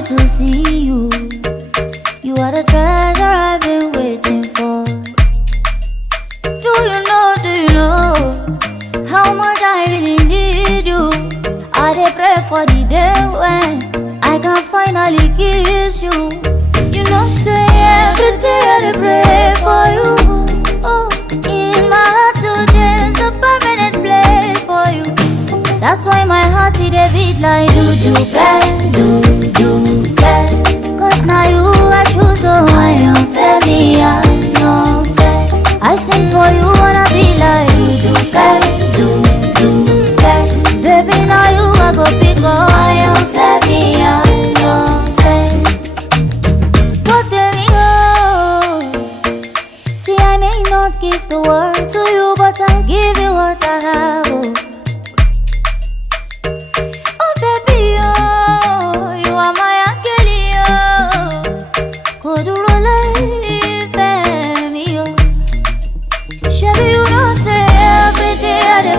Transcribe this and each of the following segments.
wait to see you. You are the treasure I've been waiting for. Do you know how much I really need you? I dey pray for the day when I can finally kiss you. You know, say every day I dey pray for you. Oh, in my heart today's a permanent place for you. That's why my heart it a beat like do. Cause now you I choose, so I am fair, me I am fair. I sing for you wanna be like do. Baby now you I go pick up, I am fair, me I am fair. What there we go. See I may not give the world to you, but I'll give you what I have. Oh.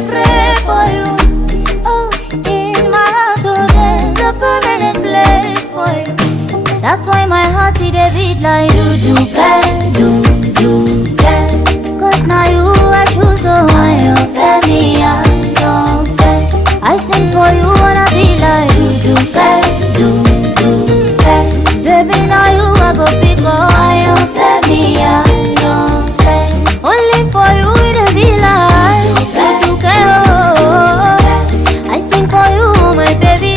Pray for you. Oh, in my heart, oh, there's a permanent place for you. That's why my heart it a beat like do. Cause now you I choose, so I am fair, me I am fair. I sing for you wanna be like do. Baby now you I go pick up, I am fair, me I am fair. Only for you it a be like I sing for you, my baby,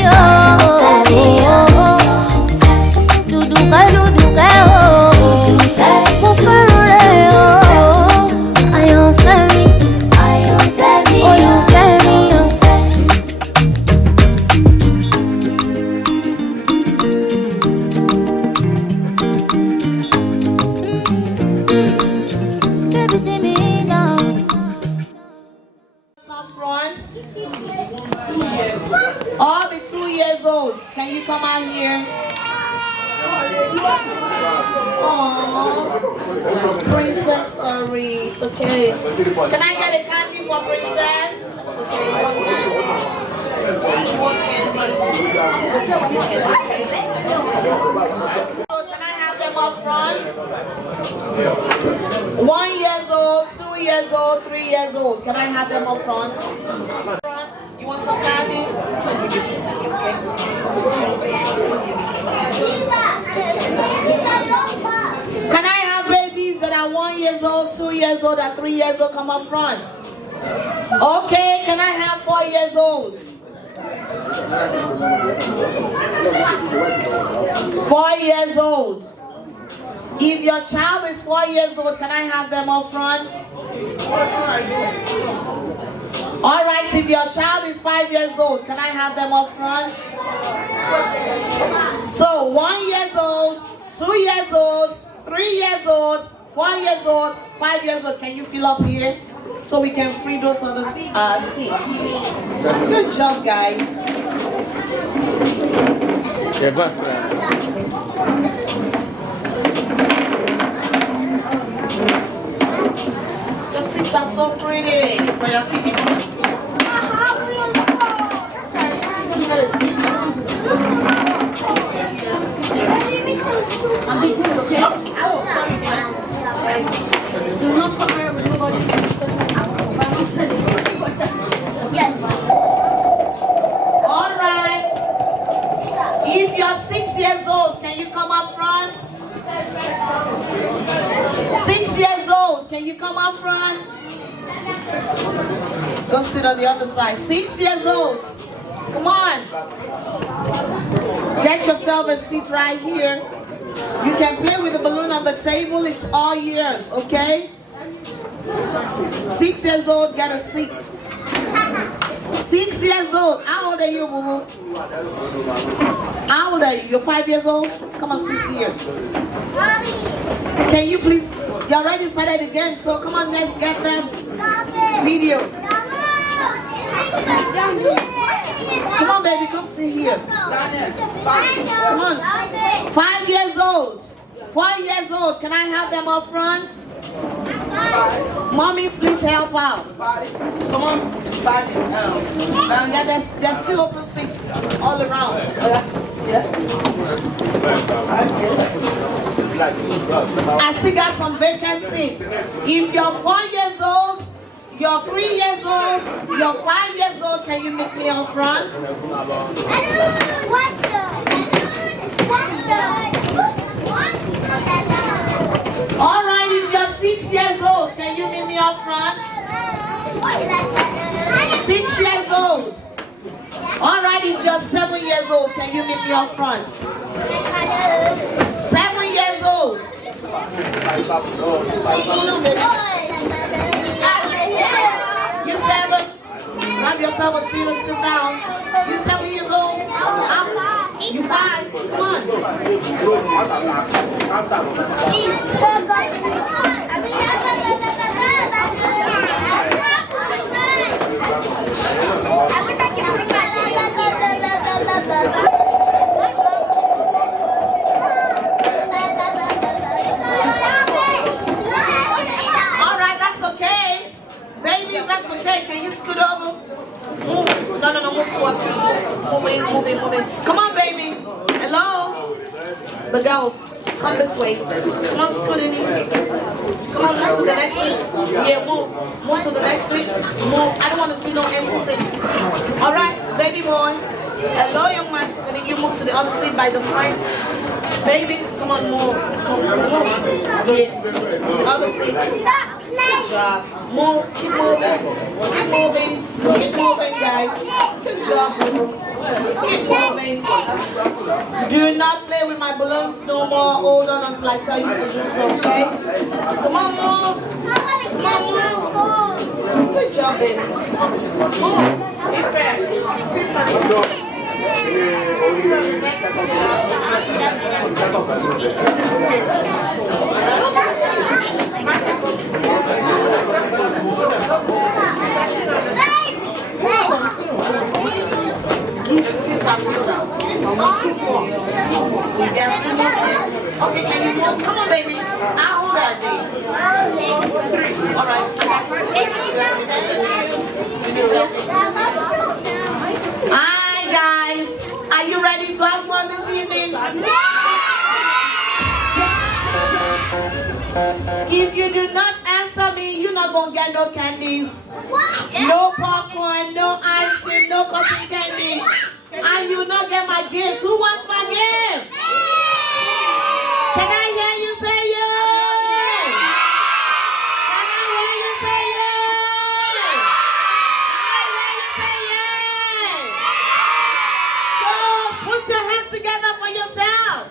baby, see me now. All the 2 years olds, can you come out here? Oh, Princess, sorry, it's okay. Can I get a candy for Princess? That's okay, one candy. One candy. So can I have them up front? 1 year old, 2 years old, 3 years old. Can I have them up front? You want some candy? I'll give you some candy, okay? Can I have babies that are 1 year old, 2 years old, and 3 years old come up front? Okay, can I have 4 years old? 4 years old. If your child is 4 years old, can I have them up front? All right, if your child is 5 years old, can I have them up front? So 1 year old, 2 years old, 3 years old, 4 years old, 5 years old. Can you fill up here so we can free those other seats? Good job, guys. The seats are so pretty. And be good, okay? Do not come here with nobody. Yes. All right. If you're 6 years old, can you come up front? 6 years old, can you come up front? Go sit on the other side. 6 years old. Come on. Get yourself a seat right here. You can play with the balloon on the table. It's all yours, okay? 6 years old, get a seat. 6 years old. How old are you, boo-boo? How old are you? You're 5 years old? Come on, sit here. Can you please? You already started again, so come on, let's get them video. Come on, baby, come sit here. Come on. 5 years old. 4 years old. Can I have them up front? Mommies, please help out. Come on. Yeah, there's still open seats all around. Yeah. I still got some vacant seats. If you're 4 years old, you're 3 years old, you're 5 years old, can you meet me up front? All right, if you're 6 years old, can you meet me up front? 6 years old. All right, if you're 7 years old, can you meet me up front? 7 years old. You 7? Grab yourself a seat and sit down. You 7 years old? You 5? Come on. All right, that's okay. Babies, that's okay. Can you scoot over? Move. No, move towards. Move in. Come on, baby. Hello? The girls, come this way. Come on, scoot in here. Come on, move to the next seat. Yeah, move. Move to the next seat. Move. I don't want to see no empty seat. All right, baby boy. Hello, young man. Can you move to the other seat by the front? Baby, come on, move. Come on, move. Yeah, to the other seat. Good job. Move. Keep moving. Keep moving. Keep moving, guys. Good job, boo. Keep moving. Do not play with my balloons no more. Hold on until I tell you to do so, okay? Come on, move. Come on, move. Good job, babies. Move. Be fair. Since I filled up. You got some more seats? Okay, can you move? Come on, baby. I'll hold that day. All right, I got two spaces. Hi, guys. Are you ready to have fun this evening? If you do not answer me, you're not going to get no candies. No popcorn, no ice cream, no cotton candy. And you not get my gift. Who wants my gift? Can I hear you say yes? Can I hear you say yes? Can I hear you say yes? Go, put your hands together for yourself.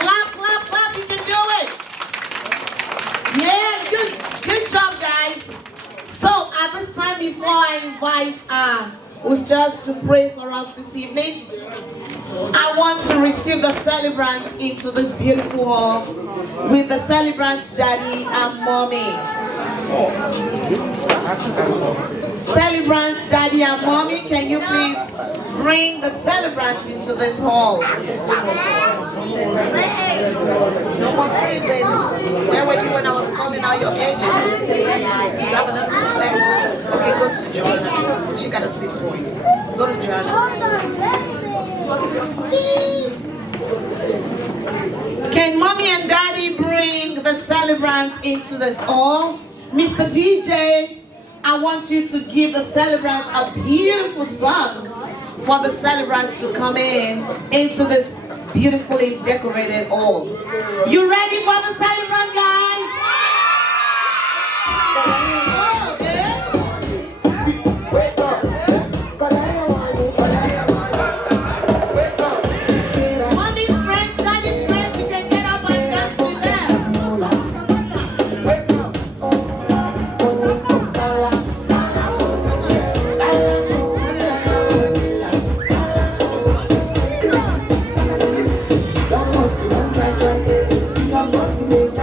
Clap, clap, clap, you can do it. Yeah, good job, guys. So at this time, before I invite who's just to pray for us this evening, I want to receive the celebrants into this beautiful hall with the celebrants' daddy and mommy. Celebrants, daddy and mommy, can you please bring the celebrants into this hall? No more seat, baby. Where were you when I was calling out your ages? You have another seat there? Okay, go to Joanna. She got a seat for you. Go to Joanna. Can mommy and daddy bring the celebrants into this hall? Mr. DJ, I want you to give the celebrants a beautiful song for the celebrants to come into this beautifully decorated hall. You ready for the celebrant, guys? Oh, yeah? Mommy's friends, daddy's friends, you can get up and dance with them. Supposed to be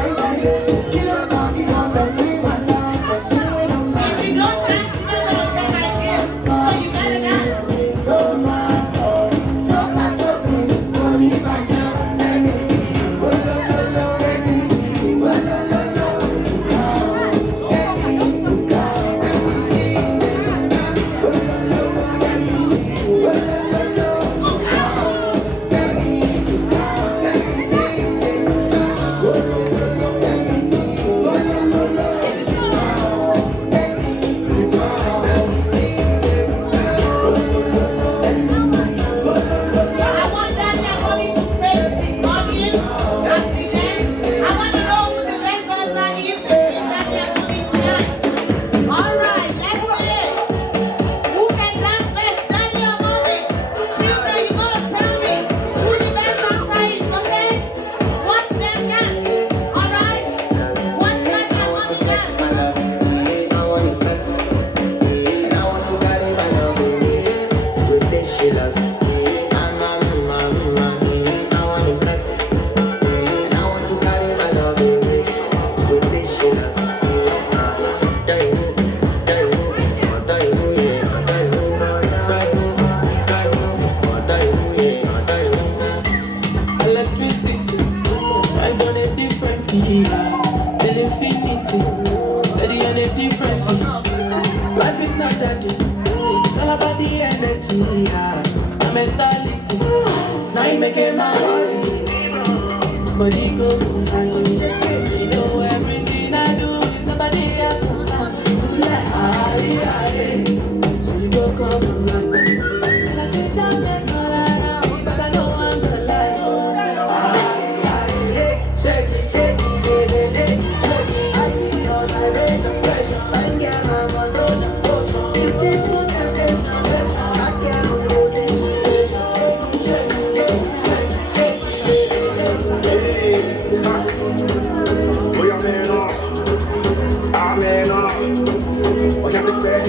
Let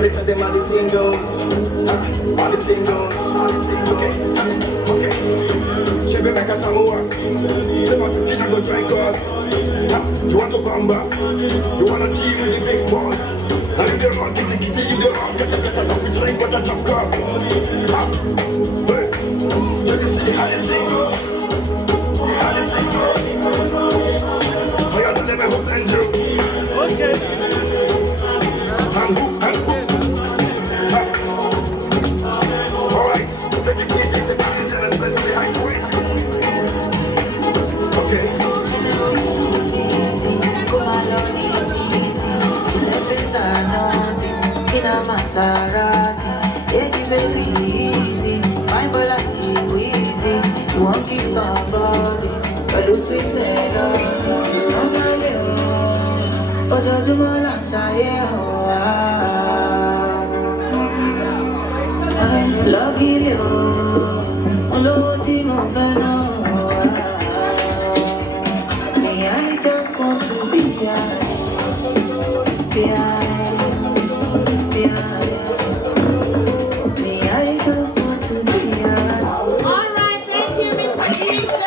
me tell them how the thing goes. How the thing goes. Okay. She be like a samoa. Say what you think I go try God. You want to bamba? You want to cheat with the big boss? Now you get wrong, kitty, you get wrong. Get up, we drink, but I jump up. Hey, let me see how the thing goes. How the thing goes. Oh, yeah, don't let me hope and you. Okay. Alright, take it easy, take it easy, let's behind the waist. Okay. Come along, it's in a Maserati. Yeah, you baby easy, fine but like you easy. You won't kiss somebody, but you sweet melody. Oh, don't you want to say lucky you, me, I just want to be me, I just want to be Alright, thank you, Mr. EJ.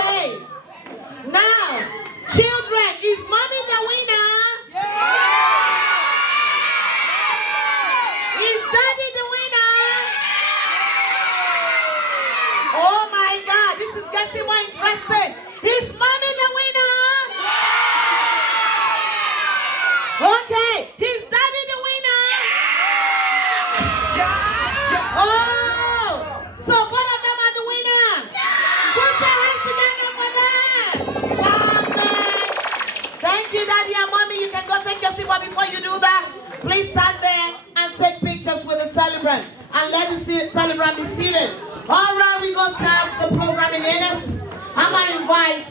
Now, children, is mommy the winner? Is daddy the winner? Oh my God, this is getting more interesting. Is mommy the winner? Okay, is daddy the winner? Oh, so both of them are the winner. Put your hands together for them. Thank you, daddy and mommy. You can go take your seat, but before you do that, please stand there and take pictures with the celebrant. And let the celebrant be seated. All right, we go to the program in earnest. I'm going to invite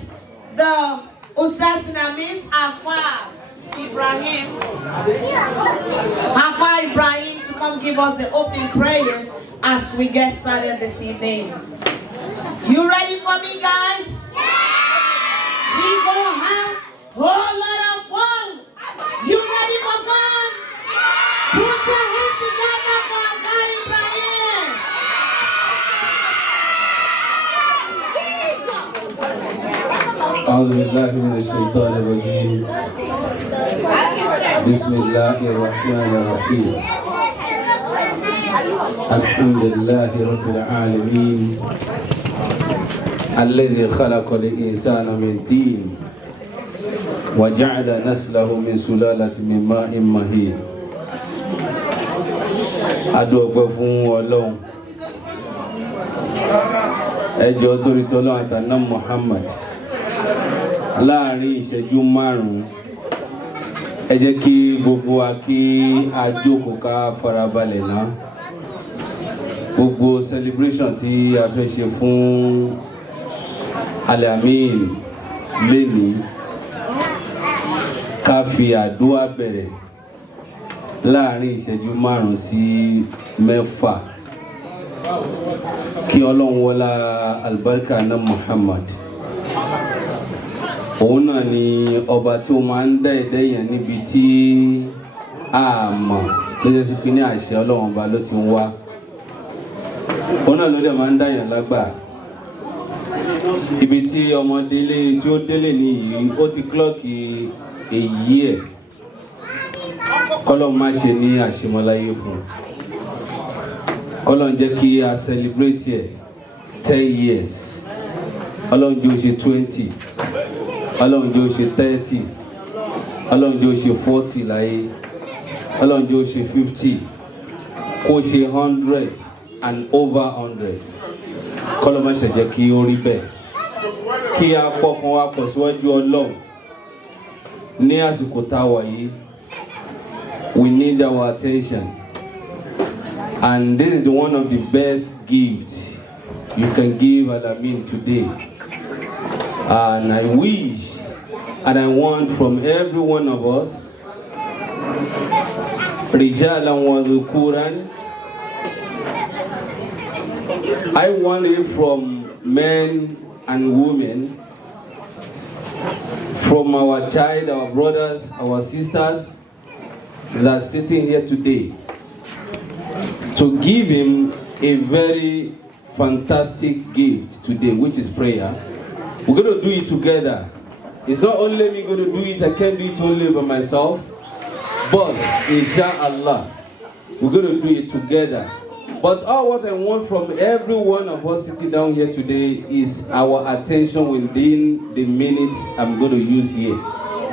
the Ustaz and Amin, Afar Ibrahim. Afar Ibrahim to come give us the opening prayer as we get started this evening. You ready for me, guys? Yeah! We gonna have a whole lot of fun. You ready for fun? Yeah! Put your hands together for Afar Ibrahim. أعوذ بالله من الشيطان الرجيم. بسم الله الرحمن الرحيم. الحمد لله رب العالمين الذي خلق الإنسان من طين وجعل نسله من سلالة من ماء مهين. adúpẹ́ fún Ọlọ́run ẹjọ́ torí t'Ọlọ́run àtàná Muhammad láàrin ìṣẹ́jú márùn-ún ẹ jẹ́ kí gbogbo wa kí a jókòó ká farabalẹ̀ náà. Gbogbo celebration tí a fẹ́ ṣe fún Al-Amin lénìí ká fi àdúrà bẹ̀rẹ̀ láàrin ìṣẹ́jú márùn-ún sí mẹ́fà kí Ọlọ́run wọlá albarka náà Muhammad. Òun náà ni ọba tí ó máa ń dá ẹ̀dá èèyàn níbi tí a mọ̀ tó jẹ́ sí pé ní àṣẹ Ọlọ́run ọba ló ti ń wá. Òun náà ló dẹ̀ máa ń dá èèyàn lágbà. Ibi tí ọmọdélé tí ó délé ní yìí ó ti klọ́ọ̀kì èyí ẹ̀ kọ́lọ́n má ṣe ní àṣemọ́láyé fún un. Kọ́lọ́n jẹ́ kí a celebrate ẹ̀ 10 years. Ọlọ́run jẹ́ ó ṣe 20. Ọlọ́run jẹ́ ó ṣe 30. Ọlọ́run jẹ́ ó ṣe 40 láyé. Ọlọ́run jẹ́ ó ṣe 50. Kó ṣe 100 and over 100. Kọ́lọ́n má ṣe jẹ́ kí ó rí bẹ́ẹ̀. Kí a pọkàn wa pọ̀ síwájú Ọlọ́run ní àsìkò tá a wà yìí. We need our attention, and this is one of the best gifts you can give Al-Amin today. And I wish and I want from every one of us, Rijalan wa dhukuran, I want it from men and women, from our child, our brothers, our sisters that are sitting here today to give him a very fantastic gift today, which is prayer. We're going to do it together. It's not only me going to do it, I can't do it only by myself, but inshallah, we're going to do it together. But all what I want from every one of us sitting down here today is our attention within the minutes I'm going to use here.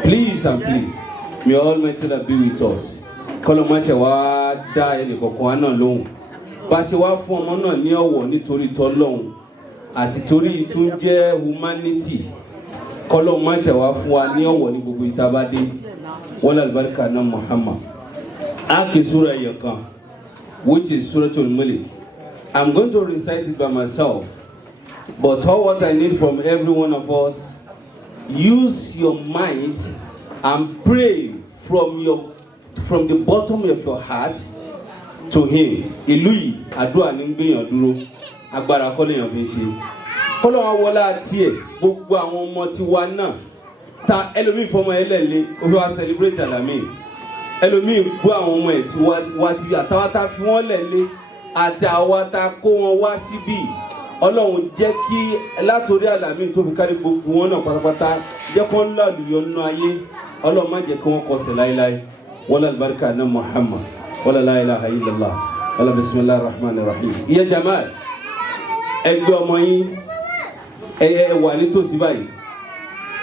Please and please, may Almighty be with us. Kolomashewa da ele koko ana lohun. Ba se wa fún ọmọ náà ní ọ̀wọ̀ nítorí t'Ọlọ́hun àti torí tún jẹ́ humanity. Kolomashewa fún wa ní ọ̀wọ̀ ní gbogbo itabade. Wala albarka na Muhammad. Ake sura yakan, which is Surah Al-Mulk. I'm going to recite it by myself, but all what I need from every one of us, use your mind and pray from the bottom of your heart to him. Ìlú àdúrà ní gbéyàn dúró, agbára kọ́ lèyàn fi ṣe. Kọ́lọ́ wa wọlá tiẹ̀, gbogbo àwọn ọmọ tí wa náà, ta ẹlòmíì fọmọ ẹlẹ́lẹ́, ó fi wá celebrate Al-Amin. Ẹlòmíì gbọ́ àwọn ọmọ ẹ̀ tí wá ti àtàwátá fi wọ́n lẹ̀lé àti àwátá kó wọn wá síbí. Ọlọ́run jẹ́ kí látorí Al-Amin tó fi kárí gbogbo wọn náà pátápátá jẹ́ kó ń lálùyọ nínú ayé. Ọlọ́run má jẹ́ kí wọ́n kọsẹ̀ láíláí. Wala albarka na Muhammad. Wala la ilaha illallah. Wala bismillahir rahmanir rahim. Ìyá Jamal, ẹgbẹ́ ọmọ yín ẹ wà nítòsí báyìí.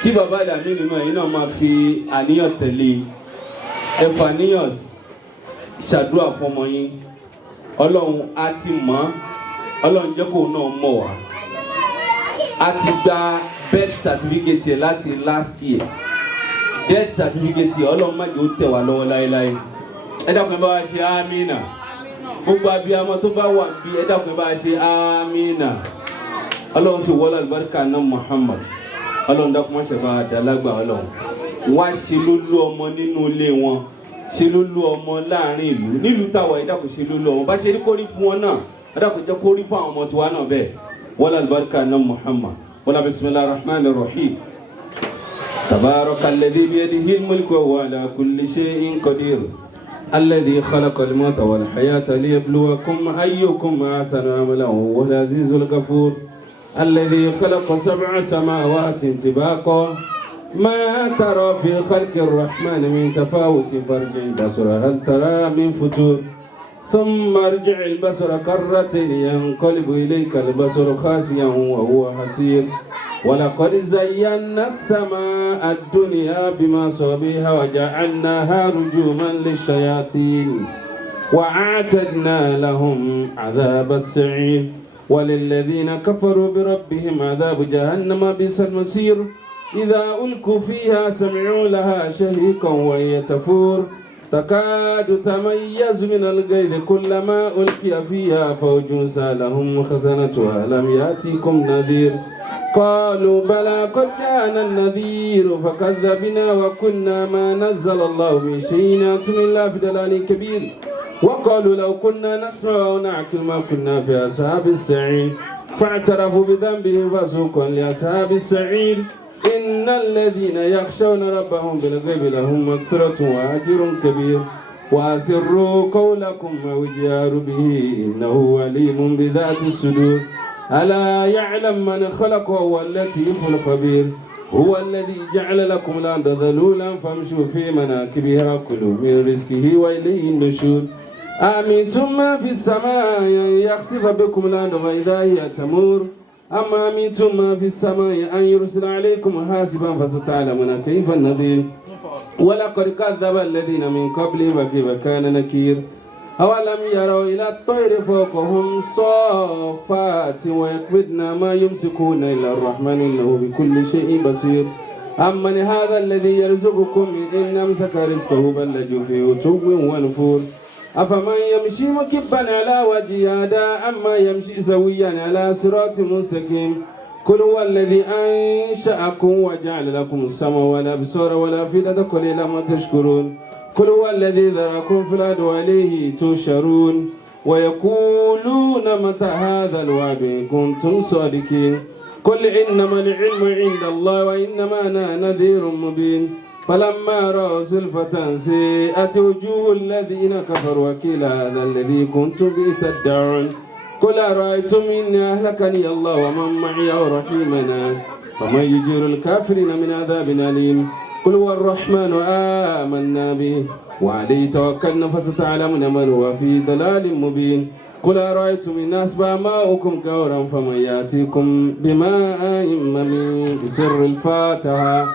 Kí bàbá Al-Amin nínú ẹ̀yin náà máa fi àníyàn tẹ̀lé. Ephanius ṣàdúrà fún ọmọ yín. Ọlọ́run á ti mọ̀, Ọlọ́run jẹ́ kó náà mọ̀ wá. A ti gba birth certificate yẹn láti last year. Death certificate yẹn Ọlọ́run má jẹ́ ó tẹ̀ wá lọ́wọ́ láéláé. Ẹ dákun bá wa ṣe amina. Gbogbo abiyamọ tó bá wà bí ẹ dákun bá wa ṣe amina. Ọlọ́run sì wọlé albarka náà Muhammad. Ọlọ́run dákun má ṣe bá dàlágbà Ọlọ́run. Wá ṣe lólú ọmọ nínú ilé wọn, ṣe lólú ọmọ láàrin ìlú nílùú táwa ẹ dákun ṣe lólú ọmọ bá ṣe rí kórí fún wọn náà ẹ dákun jẹ́ kórí fún àwọn ọmọ tiwa náà bẹ́ẹ̀. Wala albarka na Muhammad. Wala bismillahir rahmanir rahim. Tabarakalladhi biyadihi al-mulku wa huwa ala kulli shay'in qadir. Alladhi khalaqa al-mauta wal hayata liyabluwakum ayyukum ahsanu amalan wa huwa al-azizul ghafur. Alladhi khalaqa sab'a samawati tibaqa. ما ترى في خلق الرحمن من تفاوت فارجع البصر هل ترى من فتور ثم ارجع البصر كرتين ينقلب إليك البصر خاسئا وهو حسير ولقد زينا السماء الدنيا بمصابيح وجعلناها رجوما للشياطين وأعتدنا لهم عذاب السعير وللذين كفروا بربهم عذاب جهنم بئس المصير إذا ألقوا فيها سمعوا لها شهيقا وهي تفور تكاد تميز من الغيظ كلما ألقي فيها فوج سألهم خزنتها ألم يأتكم نذير قالوا بلى قد كان النذير فكذبنا وكنا ما نزل الله من شيء أنتم إلا في ضلال كبير وقالوا لو كنا نسمع أو نعقل ما كنا في أصحاب السعير فاعترفوا بذنبهم فسوقا لأصحاب السعير إن الذين يخشون ربهم بالغيب لهم مغفرة وأجر كبير وأسروا قولكم أو اجهروا به إنه عليم بذات الصدور ألا يعلم من خلق وهو اللطيف الخبير هو الذي جعل لكم الأرض ذلولا فامشوا في مناكبها كلوا من رزقه وإليه النشور أمنتم ما في السماء يخسف بكم الأرض فإذا هي تمور أما أمنتم ما في السماء أن يرسل عليكم حاسبا فستعلمون كيف النذير ولقد كذب الذين من قبلهم وكيف كان نكير أولم يروا إلى الطير فوقهم صافات ويقبضن ما يمسكون إلا الرحمن إنه بكل شيء بصير أمن هذا الذي يرزقكم إن أمسك رزقه بل لجوا في عتو ونفور أفمن يمشي مكبا على وجهه هدى أما يمشي سويا على صراط مستقيم قل هو الذي أنشأكم وجعل لكم السمع والأبصار والأفئدة قليلا ما تشكرون قل هو الذي ذرأكم في الأرض وإليه تحشرون ويقولون متى هذا الوعد إن كنتم صادقين قل إنما العلم عند الله وإنما أنا نذير مبين فلما رأوا زلفة سيئت وجوه الذين كفروا وقيل هذا الذي كنتم به تدعون قل أرأيتم إن أهلكني الله ومن معي أو رحيمنا فمن يجير الكافرين من عذاب أليم قل هو الرحمن آمنا به وعليه توكلنا فستعلمون من هو في ضلال مبين قل أرأيتم إن أصبح ماؤكم غورا فمن يأتيكم بماء ممين بسر الفاتحة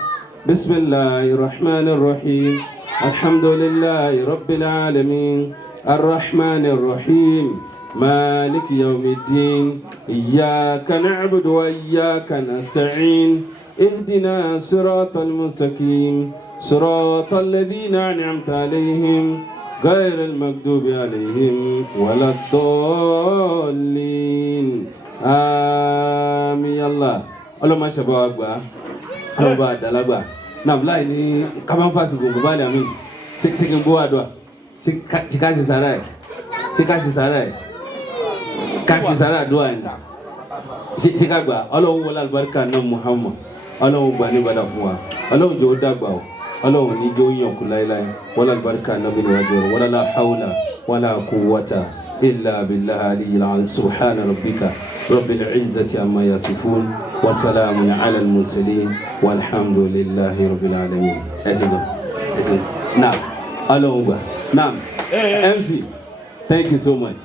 بسم الله الرحمن الرحيم الحمد لله رب العالمين الرحمن الرحيم مالك يوم الدين إياك نعبد وإياك نستعين اهدنا صراط المستقيم صراط الذين أنعمت عليهم غير المغضوب عليهم ولا الضالين آمين الله اللهم شباب أكبر أكبر دلابا نعم لا إني كمان فاسقون كبالي أمين سكين بوادوا سكاشي سراي سكاشي سراي كاشي سراي دوين سكاغبا الله ولا البركة نم محمد الله بني بدافوا الله جودا باو الله نيجو يوم لاي ولا البركة نبي وجور ولا لا حول ولا قوة إلا بالله العلي العظيم سبحان ربك رب العزة عما يصفون وسلام على المرسلين والحمد لله رب العالمين. نعم الله نعم MC thank you so much.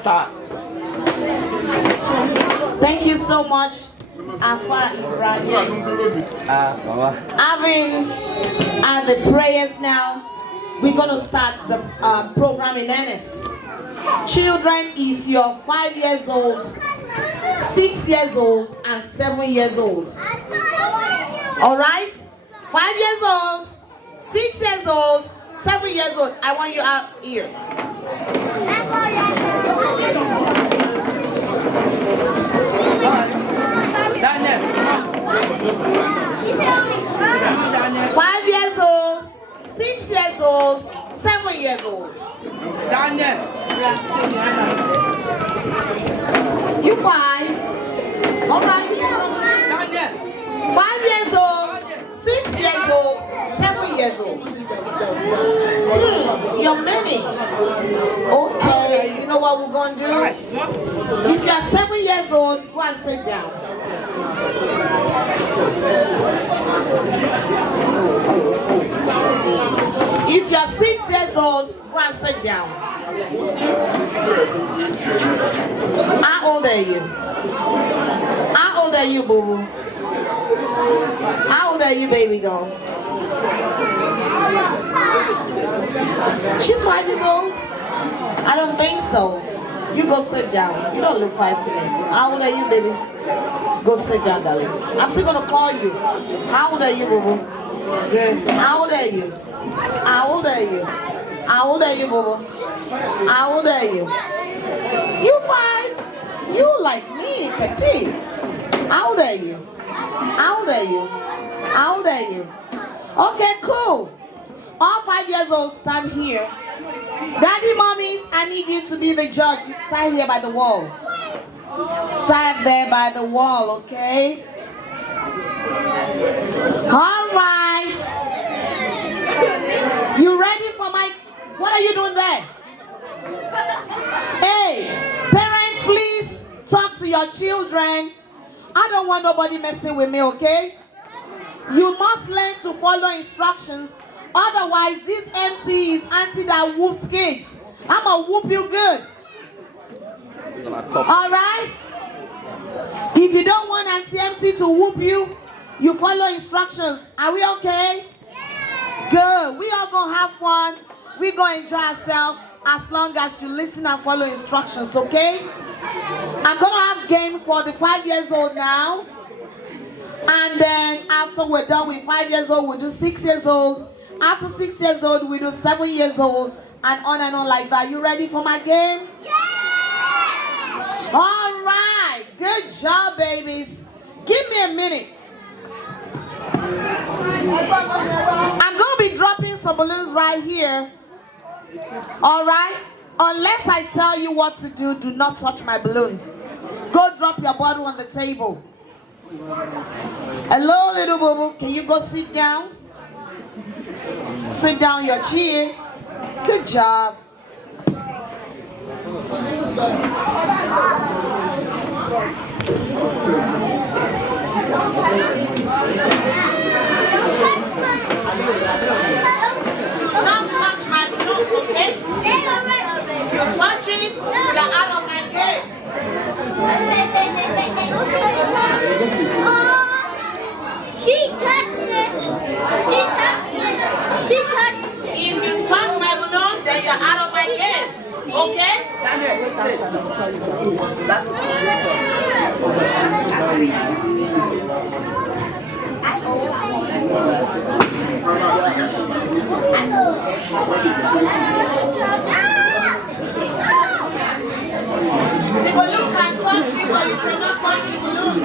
Start. Thank you so much, Afa Ibrahim. Having the prayers now, we're going to start the program in earnest. Children, if you're 5 years old, 6 years old, and 7 years old. All right? 5 years old, 6 years old, 7 years old. I want you out here. Daniel. 5 years old, 6 years old, 7 years old. Daniel. You 5. All right, you can come. Daniel. 5 years old, 6 years old, 7 years old. You're many. Okay, you know what we're going to do? If you're 7 years old, go and sit down. If you're 6 years old, go and sit down. How old are you? How old are you, boo-boo? How old are you, baby girl? She's 5 years old? I don't think so. You go sit down. You don't look 5 to me. How old are you, baby? Go sit down, darling. I'm still gonna call you. How old are you, boo-boo? Good. How old are you? How old are you? How old are you, boo-boo? How old are you? You 5? You like me, petite. How old are you? How old are you? How old are you? Okay, cool. All 5 years old, stand here. Daddy, mommies, I need you to be the judge. Stand here by the wall. Stand there by the wall, okay? All right. You ready for my... What are you doing there? Hey, parents, please talk to your children. I don't want nobody messing with me, okay? You must learn to follow instructions. Otherwise, this MC is auntie that whoops kids. I'm gonna whoop you good. All right? If you don't want auntie MC to whoop you, you follow instructions. Are we okay? Good. We all gonna have fun. We gonna enjoy ourselves as long as you listen and follow instructions, okay? I'm gonna have game for the 5 years old now. And then after we're done with 5 years old, we'll do 6 years old. After 6 years old, we do 7 years old, and on like that. You ready for my game? Yeah! All right. Good job, babies. Give me a minute. I'm going to be dropping some balloons right here. All right? Unless I tell you what to do, do not touch my balloons. Go drop your bottle on the table. Hello, little boo-boo. Can you go sit down? Sit down your chair. Good job. Not touch my clothes, okay? You touch it, you're out of my game. She touched it. She touched it. She touched it. If you touch my balloon, then you're out of my game. Okay? The balloon can touch you, but you cannot touch the balloon.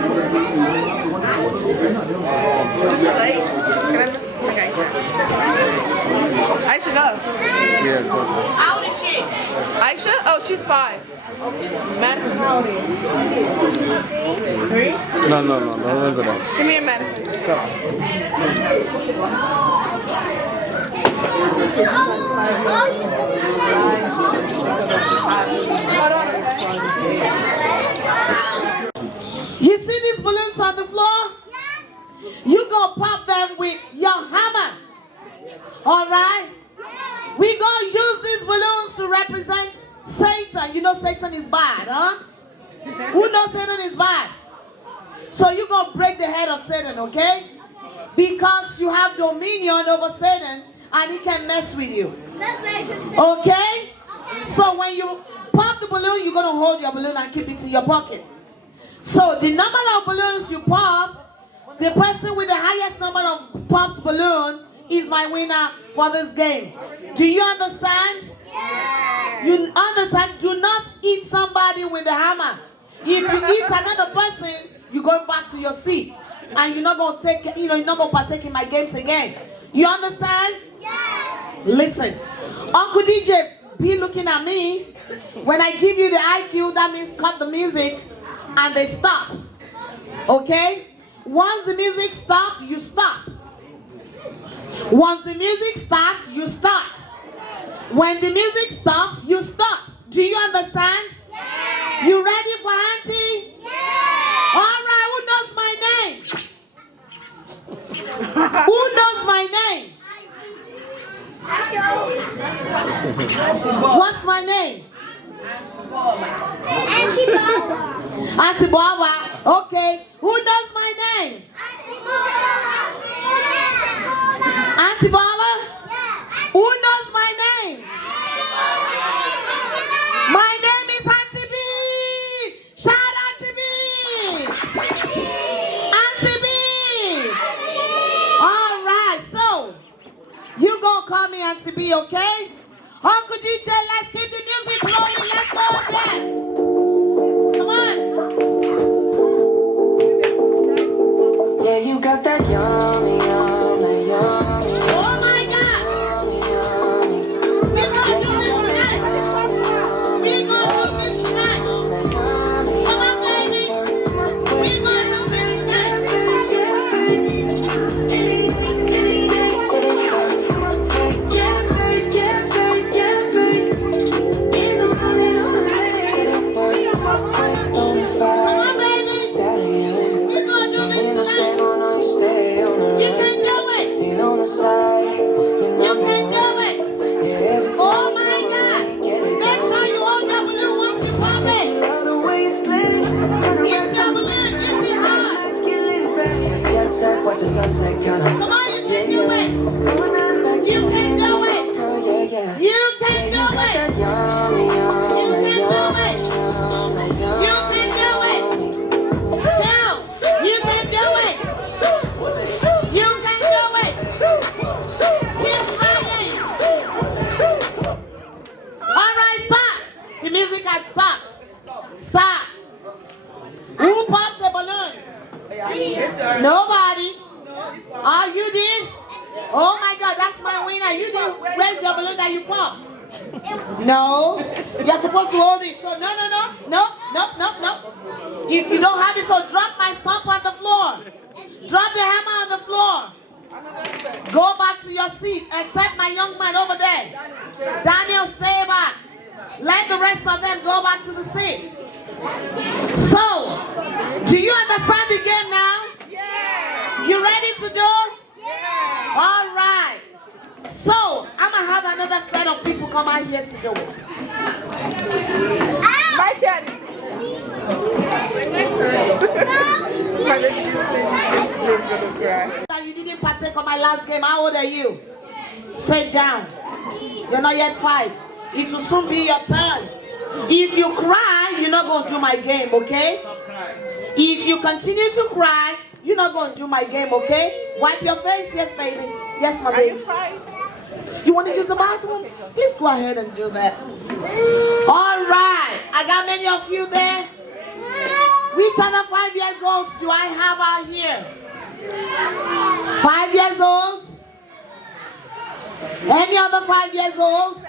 Aisha, go. Yeah, go. How old is she? Aisha? Oh, she's 5. Madison, how old are you? 3? No, don't go there. Come here, Madison. Go. You see these balloons on the floor? Yes. You gonna pop them with your hammer. Alright? We gonna use these balloons to represent Satan. You know Satan is bad, huh? Who knows Satan is bad? So you gonna break the head of Satan, okay? Because you have dominion over Satan and he can mess with you. Okay? So when you pop the balloon, you're gonna hold your balloon and keep it in your pocket. So the number of balloons you pop, the person with the highest number of popped balloon is my winner for this game. Do you understand? Yes. You understand? Do not eat somebody with a hammer. If you eat another person, you go back to your seat. And you're not gonna you're not gonna partake in my games again. You understand? Yes. Listen. Uncle DJ, be looking at me. When I give you the IQ, that means cut the music and they stop. Okay? Once the music stops, you stop. Once the music starts, you start. When the music stops, you stop. Do you understand? Yes. You ready for Auntie? Yes. All right, who knows my name? Who knows my name? What's my name? Auntie Baba. Auntie Baba. Okay. Who knows my name? Auntie Baba. Who knows my name? My name is Auntie B. Shout Auntie B. Auntie B. All right. So you gonna call me Auntie B, okay? Uncle DJ, let's keep the music rolling. Let's go again. Come on. Yeah, you got that yummy, yummy, yummy. Oh my God. We're gonna do this tonight. We're gonna do this tonight. Come on, baby. We're gonna do this tonight. Come on, baby. We're gonna do this tonight. You can do it. You can do it. Oh my God. Make sure you hold your balloon once you pop it. It's your balloon. It's it hard. Watch the sunset kind of. Come on, you can do it. You can do it. You can do it. You can do it. Now, you can do it. You can do it. Keep trying. All right, stop. The music had stopped. Stop. Who pops a balloon? Nobody. Oh, you did? Oh my God, that's my winner. You did. Where's your balloon that you popped? No. You're supposed to hold it. So no. If you don't have it, so drop my stump on the floor. Drop the hammer on the floor. Go back to your seat, except my young man over there. Daniel, stay back. Let the rest of them go back to the seat. So, do you understand the game now? Yeah. You ready to do? Yeah. All right. So, I'm going to have another set of people come out here to do it. My turn. You didn't partake of my last game. How old are you? Sit down. You're not yet 5. It will soon be your turn. If you cry, you're not going to do my game, okay? If you continue to cry, you're not going to do my game, okay? Wipe your face. Yes, baby. Yes, my baby. You want to use the bathroom? Please go ahead and do that. All right. I got many of you there. Which other 5 years olds do I have out here? 5 years olds? Any other 5 years old?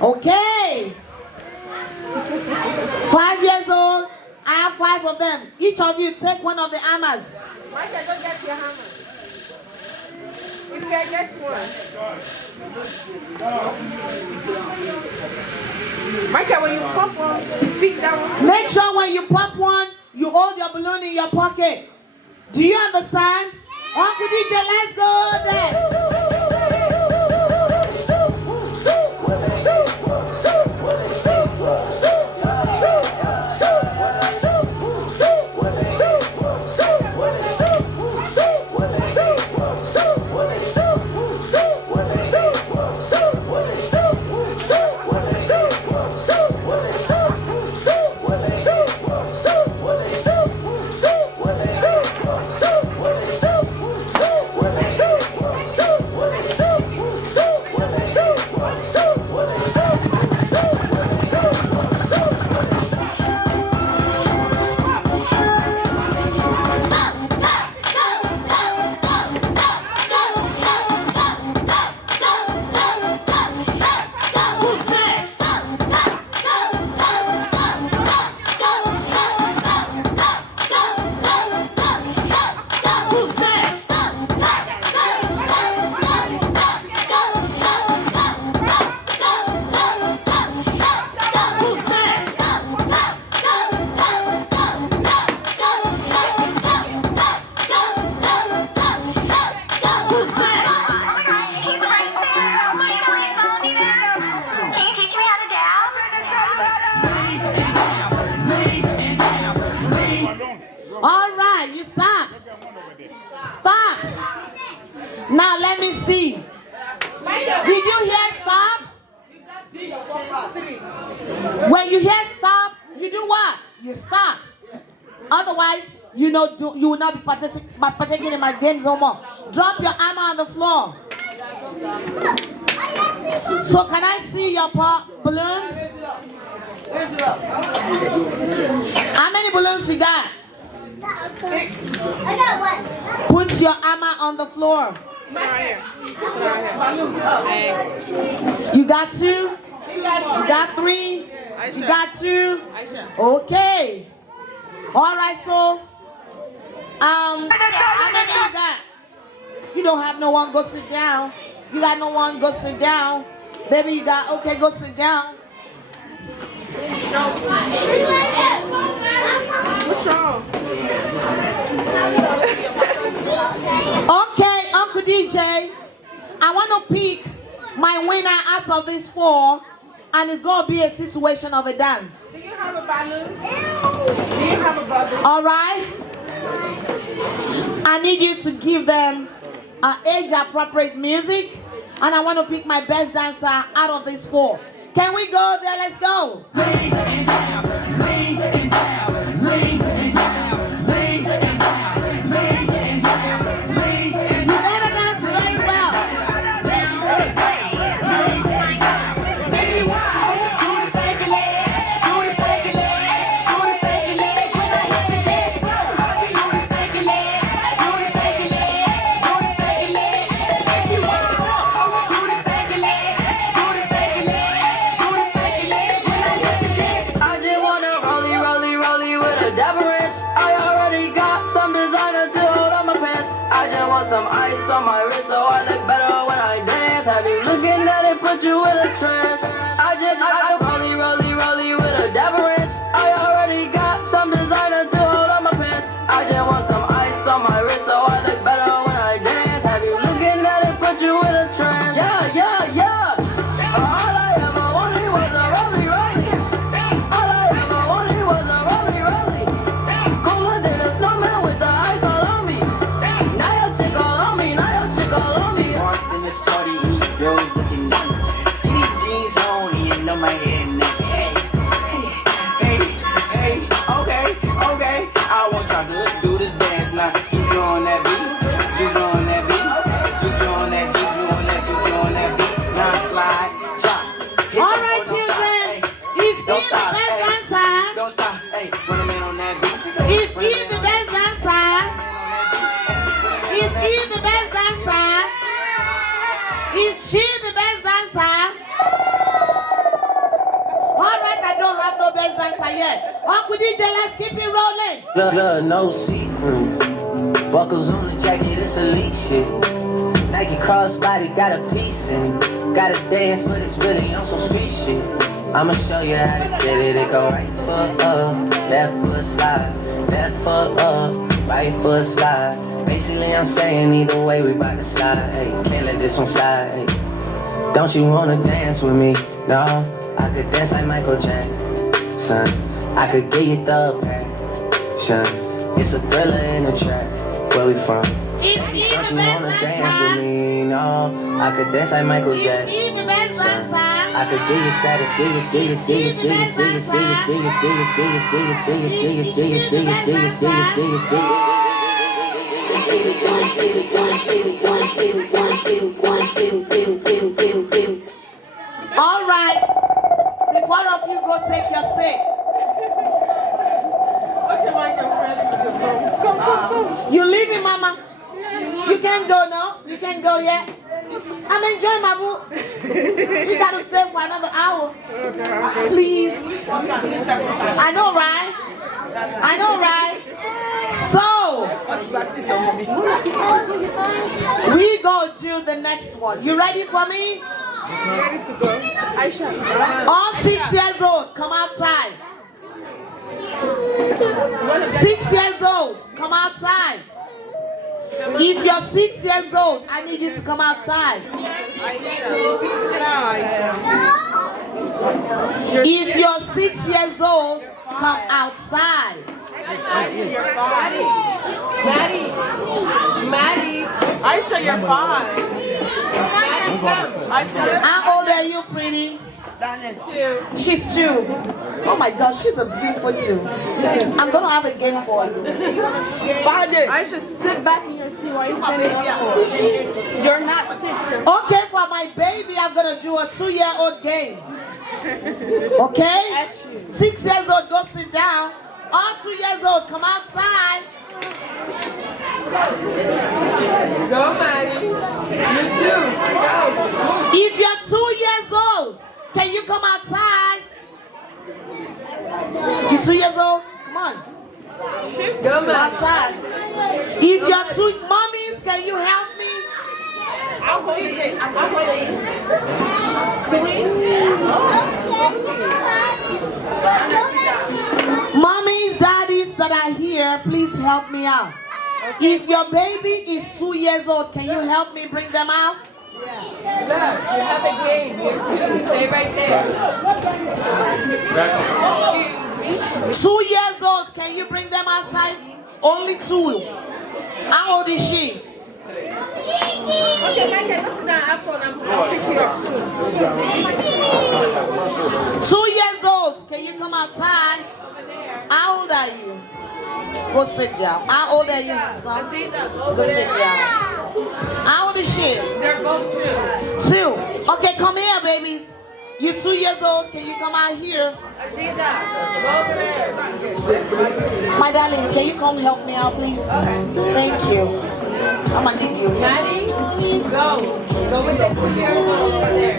Okay. 5 years old. I have 5 of them. Each of you take one of the hammers. Michael, don't get your hammer. If you get one. Michael, when you pop one, pick that one. Make sure when you pop one, you hold your balloon in your pocket. Do you understand? Uncle DJ, let's go there. Now let me see. Did you hear stop? When you hear stop, you do what? You stop. Otherwise, you will not be participating in my games no more. Drop your hammer on the floor. So can I see your balloons? How many balloons you got? I got one. Put your hammer on the floor. You got 2? You got 3? You got 2? Okay. All right, so how many you got? You don't have no one, go sit down. You got no one, go sit down. Baby, you got, okay, go sit down. What's wrong? Okay, Uncle DJ, I want to pick my winner out of these 4, and it's going to be a situation of a dance. Do you have a balloon? Do you have a balloon? All right? I need you to give them age-appropriate music, and I want to pick my best dancer out of these 4. Can we go there? Let's go. Lean and down, lean and down, lean and down, lean and down, lean and down, lean and You better dance very well. do the on my wrist, so I look better when I dance. Have you looking at it, put you in a trance? I rollie with a dapper ranch. I already got some designer to hold on my pants. I just want some ice on my wrist, so I look better when I dance. Have you looking at it, put you in a trance? Yeah. All I ever wanted was a rollie. All I ever wanted was a rollie. Cooler than a snowman with the ice all on me. Now your chick all on me. Marked in this party, these girls looking at me. Skinny jeans on, he ain't on my head now. Hey, okay. I want y'all to do this dance now. Juju on that beat. Juju on that beat. Now slide, chop. All right, children. Is he the best dancer? Don't stop, hey, run a man on that beat. Is he the best dancer? Is he the best dancer? Is she the best dancer? All right, I don't have no best dancer yet. Uncle DJ, let's keep it rolling. Blood, no see-through. Buckles on the jacket, it's elite shit. Nike crossbody got a piece in it. Gotta dance, but it's really on some street shit. I'ma show you how to get it. It go right foot up, left foot slide, left foot up, right foot slide. Basically, I'm saying either way we bout to slide. Hey, can't let this one slide. Hey. Don't you wanna dance with me? No, I could dance like Michael Jackson. I could give you the passion. It's a thriller in the track. Where we from? Is he Don't the you best wanna dance with dancer? me? No, I could dance like Michael Is Jackson. he the best dancer? I could give you All right. The four of you go take your seat. You leaving, Mama? You can't go now. You can't go yet. I'm enjoying my boo. You gotta stay for another hour. Please. I know, right? So, we go do the next one. You ready for me? Ready to go. Aisha. All 6 years old, come outside. 6 years old, come outside. If you're 6 years old, I need you to come outside. If you're 6 years old, come outside. Aisha, you're 5. Maddie. Aisha, you're 5. Aisha, How old are you, pretty? 2. She's 2. Oh my gosh, she's a beautiful 2. I'm gonna have a game for you. Aisha, sit back in your seat. Why are you standing up for? You're not 6. You're Okay, for my baby, I'm gonna do a 2-year-old game. Okay? 6 years old, go sit down. All 2 years old, come outside. Go, Maddie. You too. If you're 2 years old, can you come outside? You 2 years old? Come on. Go, Come Maddie. outside. If you're 2 mommies, can you help me? I'll hold you, Jake. I'll hold Mommies, daddies that are here, please help me out. If your baby is 2 years old, can you help me bring them out? Look, you have a game. You two. Stay right there. 2 years old, can you bring them outside? Only 2. How old is she? Okay, Michael, let's sit down. I'll pick you up soon. 2 years old, can you come outside? How old are you? Go sit down. How old are you, son? Go sit down. How old is she? They're both 2. 2. Okay, come here, babies. You 2 years old, can you come out here? My darling, can you come help me out, please? Thank you. I'm gonna need you. Maddie, go. Go with the 2 years old over there.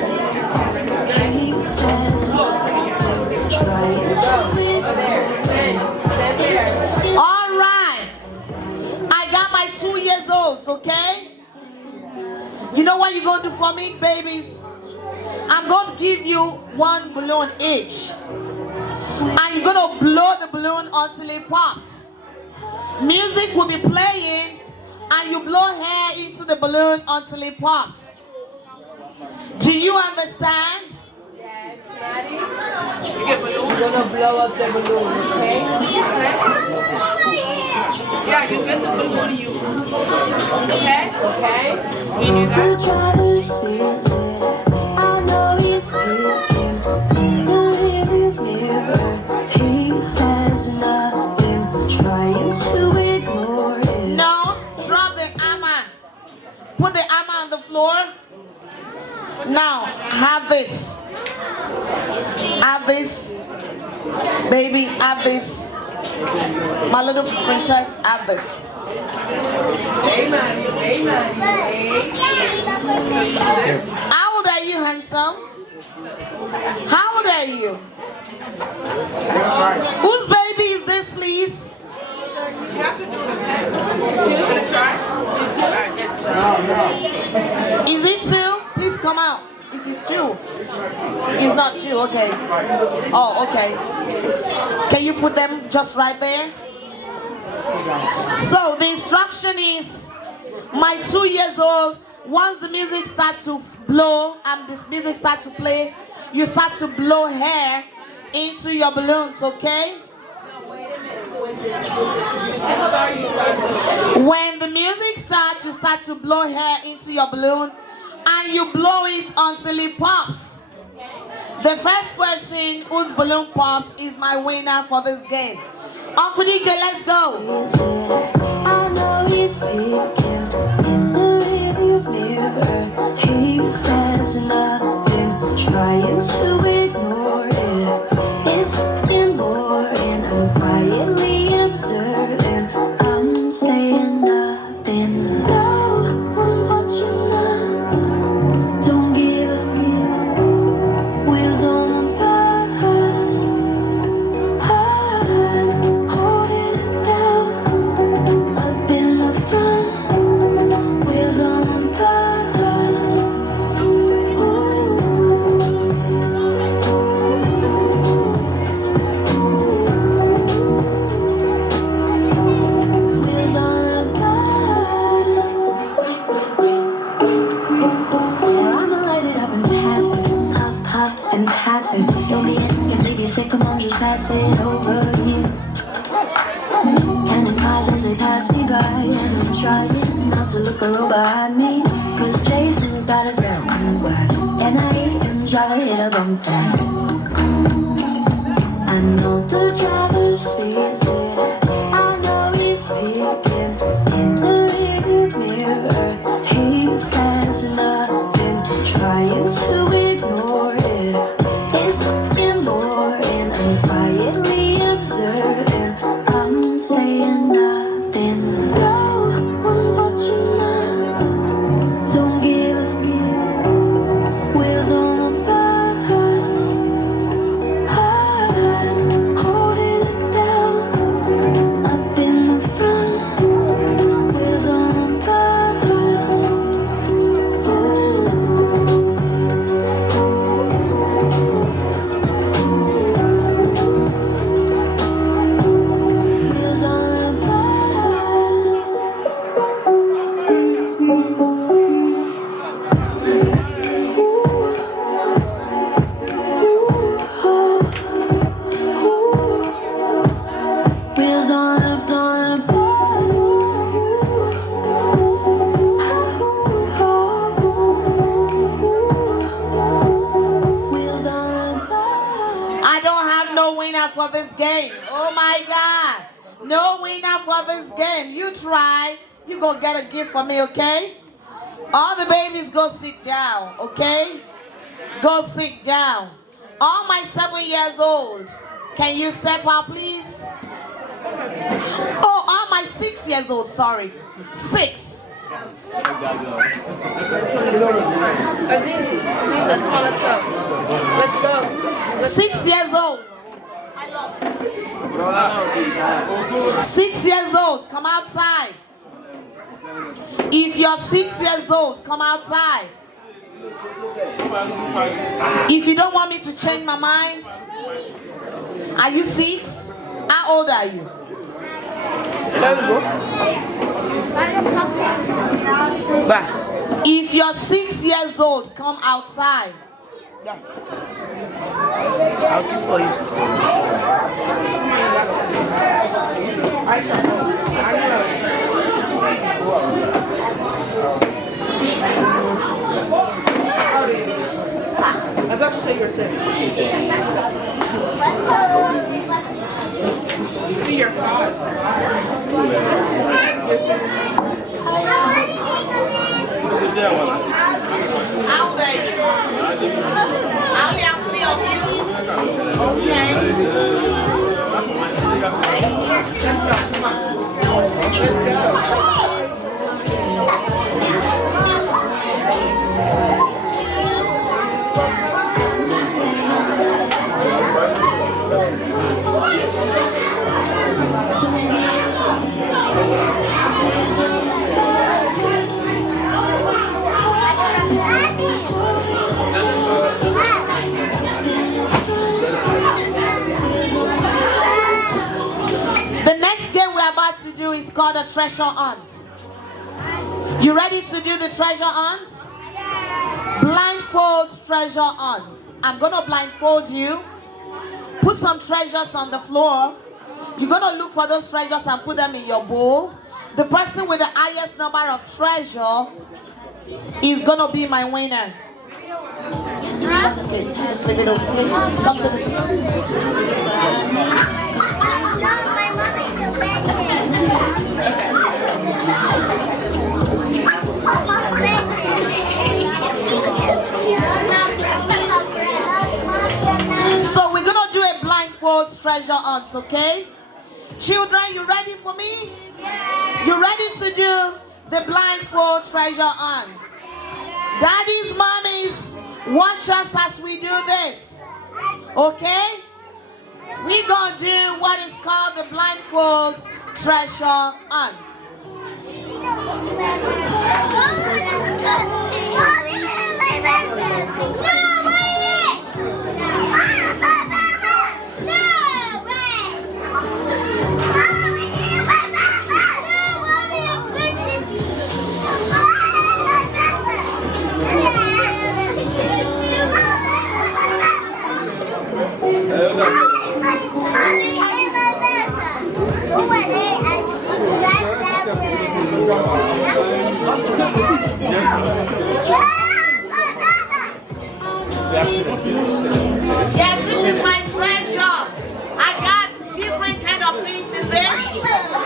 All right. I got my 2 years olds, okay? You know what you're going to do for me, babies? I'm going to give you one balloon each. And you're going to blow the balloon until it pops. Music will be playing and you blow air into the balloon until it pops. Do you understand? Yes, Daddy. You're gonna blow up the balloon, okay? Yeah, you get the balloon, you. Okay? Okay? You do that. The driver sees it. I know he's speaking in the rearview mirror. He says nothing, trying to ignore it. No, drop the hammer. Put the hammer on the floor. Now, have this. Have this. Baby, have this. My little princess, have this. Amen. Amen. How old are you, handsome? How old are you? Whose baby is this, please? You have to do it, okay? You gonna try? Alright, let's try. Is it two? Please come out. If it's two. It's not two, okay. Oh, okay. Can you put them just right there? So the instruction is, my 2 years old, once the music starts to blow and this music starts to play, you start to blow air into your balloons, okay? When the music starts, you start to blow air into your balloon and you blow it until it pops. The first person whose balloon pops is my winner for this game. Uncle DJ, let's go. I know he's speaking in the rearview mirror. He says nothing, trying to ignore it. It's something boring. I'm quietly observing. I'm saying nothing. No one's watching us. Don't give up. Wheels on a bus. I'm holding it down. Up in the front. Wheels on a bus. Wheels on a bus. Now I'ma light it up and pass it. Puff, puff, and pass it. You'll be in, get maybe sick, come on, just pass it over here. Cannon cars as they pass me by, and I'm trying not to look a row behind me. Cause Jason's got his down on the glass, and I ain't him try to hit a bump fast. I know the driver sees it. I know he's speaking in the rearview mirror. He says nothing, trying to ignore it. It's something boring. I'm quietly observing. I'm saying nothing. No one's watching us. Don't give up. Wheels on a bus. I'm holding it down. Up in the front. Wheels on a bus. Wheels on a bus. Wheels on a Wheels on a bus. I don't have no winner for this game. Oh my God. No winner for this game. You try. You go get a gift for me, okay? All the babies go sit down, okay? Go sit down. All my 7 years old, can you step up, please? Oh, all my 6 years old, sorry. 6. Aziz, come on, let's go. Let's go. 6 years old. I love you. 6 years old, come outside. If you're 6 years old, come outside. If you don't want me to change my mind, are you 6? How old are you? If you're 6 years old, come outside. I'll keep for you. I thought you said you were 7. See your father. How old are you? I only have 3 of you. Okay. Let's go. The next game we're about to do is called a treasure hunt. You ready to do the treasure hunt? Blindfold treasure hunt. I'm going to blindfold you. Put some treasures on the floor. You're going to look for those treasures and put them in your bowl. The person with the highest number of treasure is going to be my winner. That's okay. Just leave it over. Come to this. So we're going to do a blindfold treasure hunt, okay? Children, you ready for me? Yeah. You ready to do the blindfold treasure hunt? Daddies, mommies, watch us as we do this, okay? We're going to do what is called the blindfold treasure hunt. Yes, this is my treasure. I got different kind of things in this.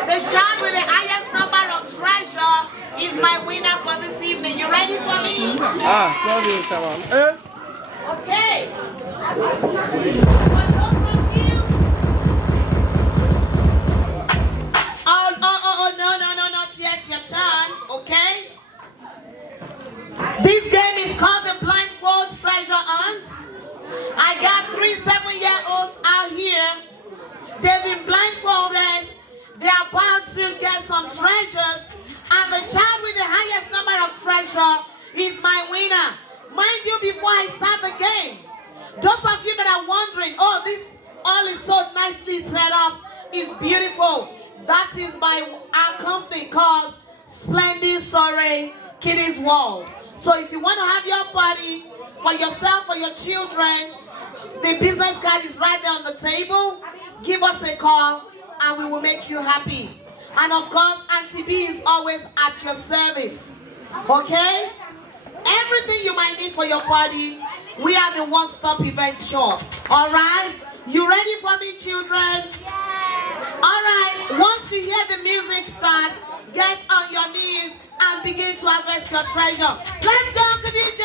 The child with the highest number of treasure is my winner for this evening. You ready for me? Okay. Oh, no, not yet. Your turn, okay? This game is called the blindfold treasure hunt. I got 3 7-year-olds out here. They've been blindfolded. They're about to get some treasures. And the child with the highest number of treasure is my winner. Mind you, before I start the game, those of you that are wondering, oh, this all is so nicely set up, it's beautiful. That is by our company called Splendid Soiree Kiddies World. So if you want to have your party for yourself or your children, the business card is right there on the table. Give us a call and we will make you happy. And of course, Auntie B is always at your service. Okay? Everything you might need for your party, we are the one-stop event shop. All right? You ready for me, children? Yeah. All right. Once you hear the music start, get on your knees and begin to harvest your treasure. Let's go, Uncle DJ.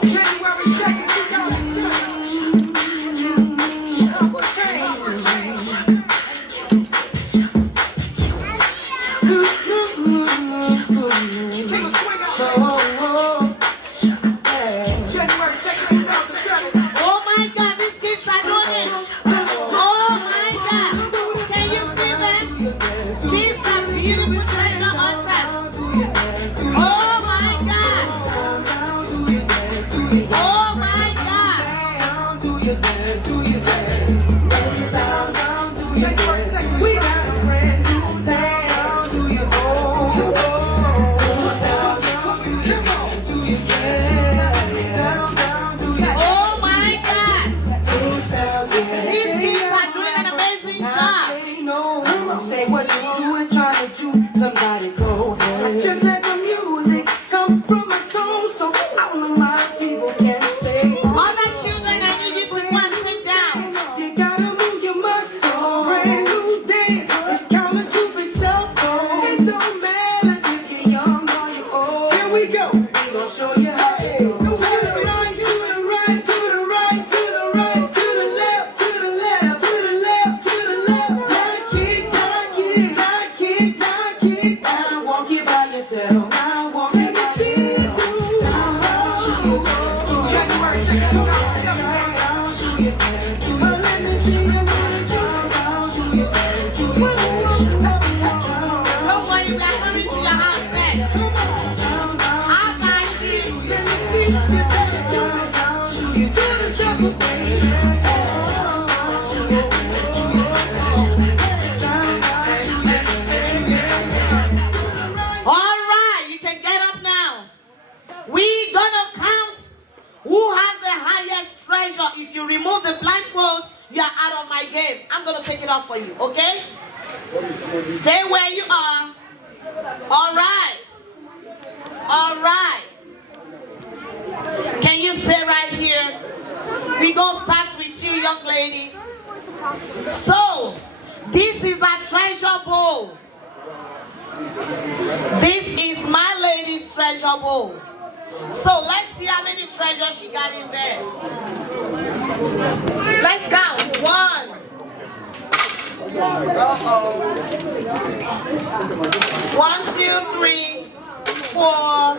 January 2nd, 2007. Oh my God, these kids are doing it. Oh my God. Can you see them? what you're doing, trying to do. Somebody go. I just let the music come from my soul, so all of my people can stay. All the children, I need you to come sit down. You gotta move your muscle. Brand new dance. It's counter to the shuffle. It don't matter if you're young or you're old. Here we go. We gon' show you how. To the right, to the right, to the right, to the right, to the left, to the left, to the left, to the left. Now kick, now kick, now kick, now kick. Now walk it by yourself. Now walk it by yourself. Don't worry, you got coming to your house next. I got All right, you can get up now. We gonna count who has the highest treasure. If you remove the blindfold, you are out of my game. I'm gonna take it off for you, okay? Stay where you are. All right. All right. Can you stay right here? We gonna start with you, young lady. So, this is a treasure bowl. This is my lady's treasure bowl. So let's see how many treasures she got in there. Let's count. 1. Uh-oh. 1, 2, 3, 4,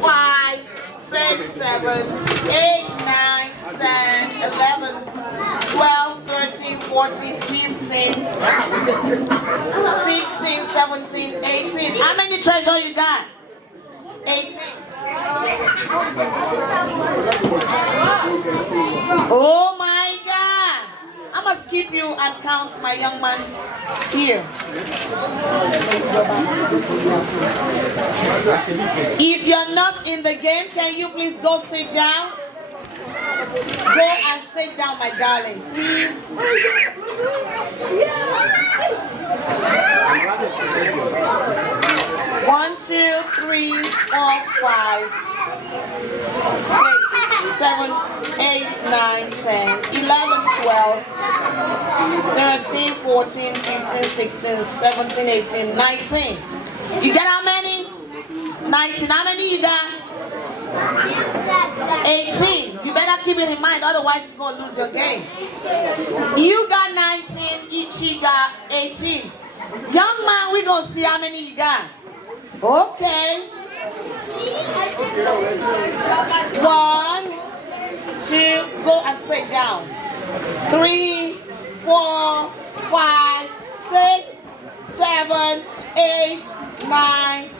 5, 6, 7, 8, 9, 10, 11, 12, 13, 14, 15, 16, 17, 18. How many treasure you got? 18. Oh my God. I must keep you and count my young man here. If you're not in the game, can you please go sit down? Go and sit down, my darling, please. 1, 2, 3, 4, 5, 6, 7, 8, 9, 10, 11, 12, 13, 14, 15, 16, 17, 18, 19. You got how many? 19. How many you got? 18. You better keep it in mind, otherwise you're going to lose your game. You got 19, Ichi got 18. Young man, we're going to see how many you got. Okay. 1, 2, go and sit down. 3, 4, 5, 6, 7, 8, 9,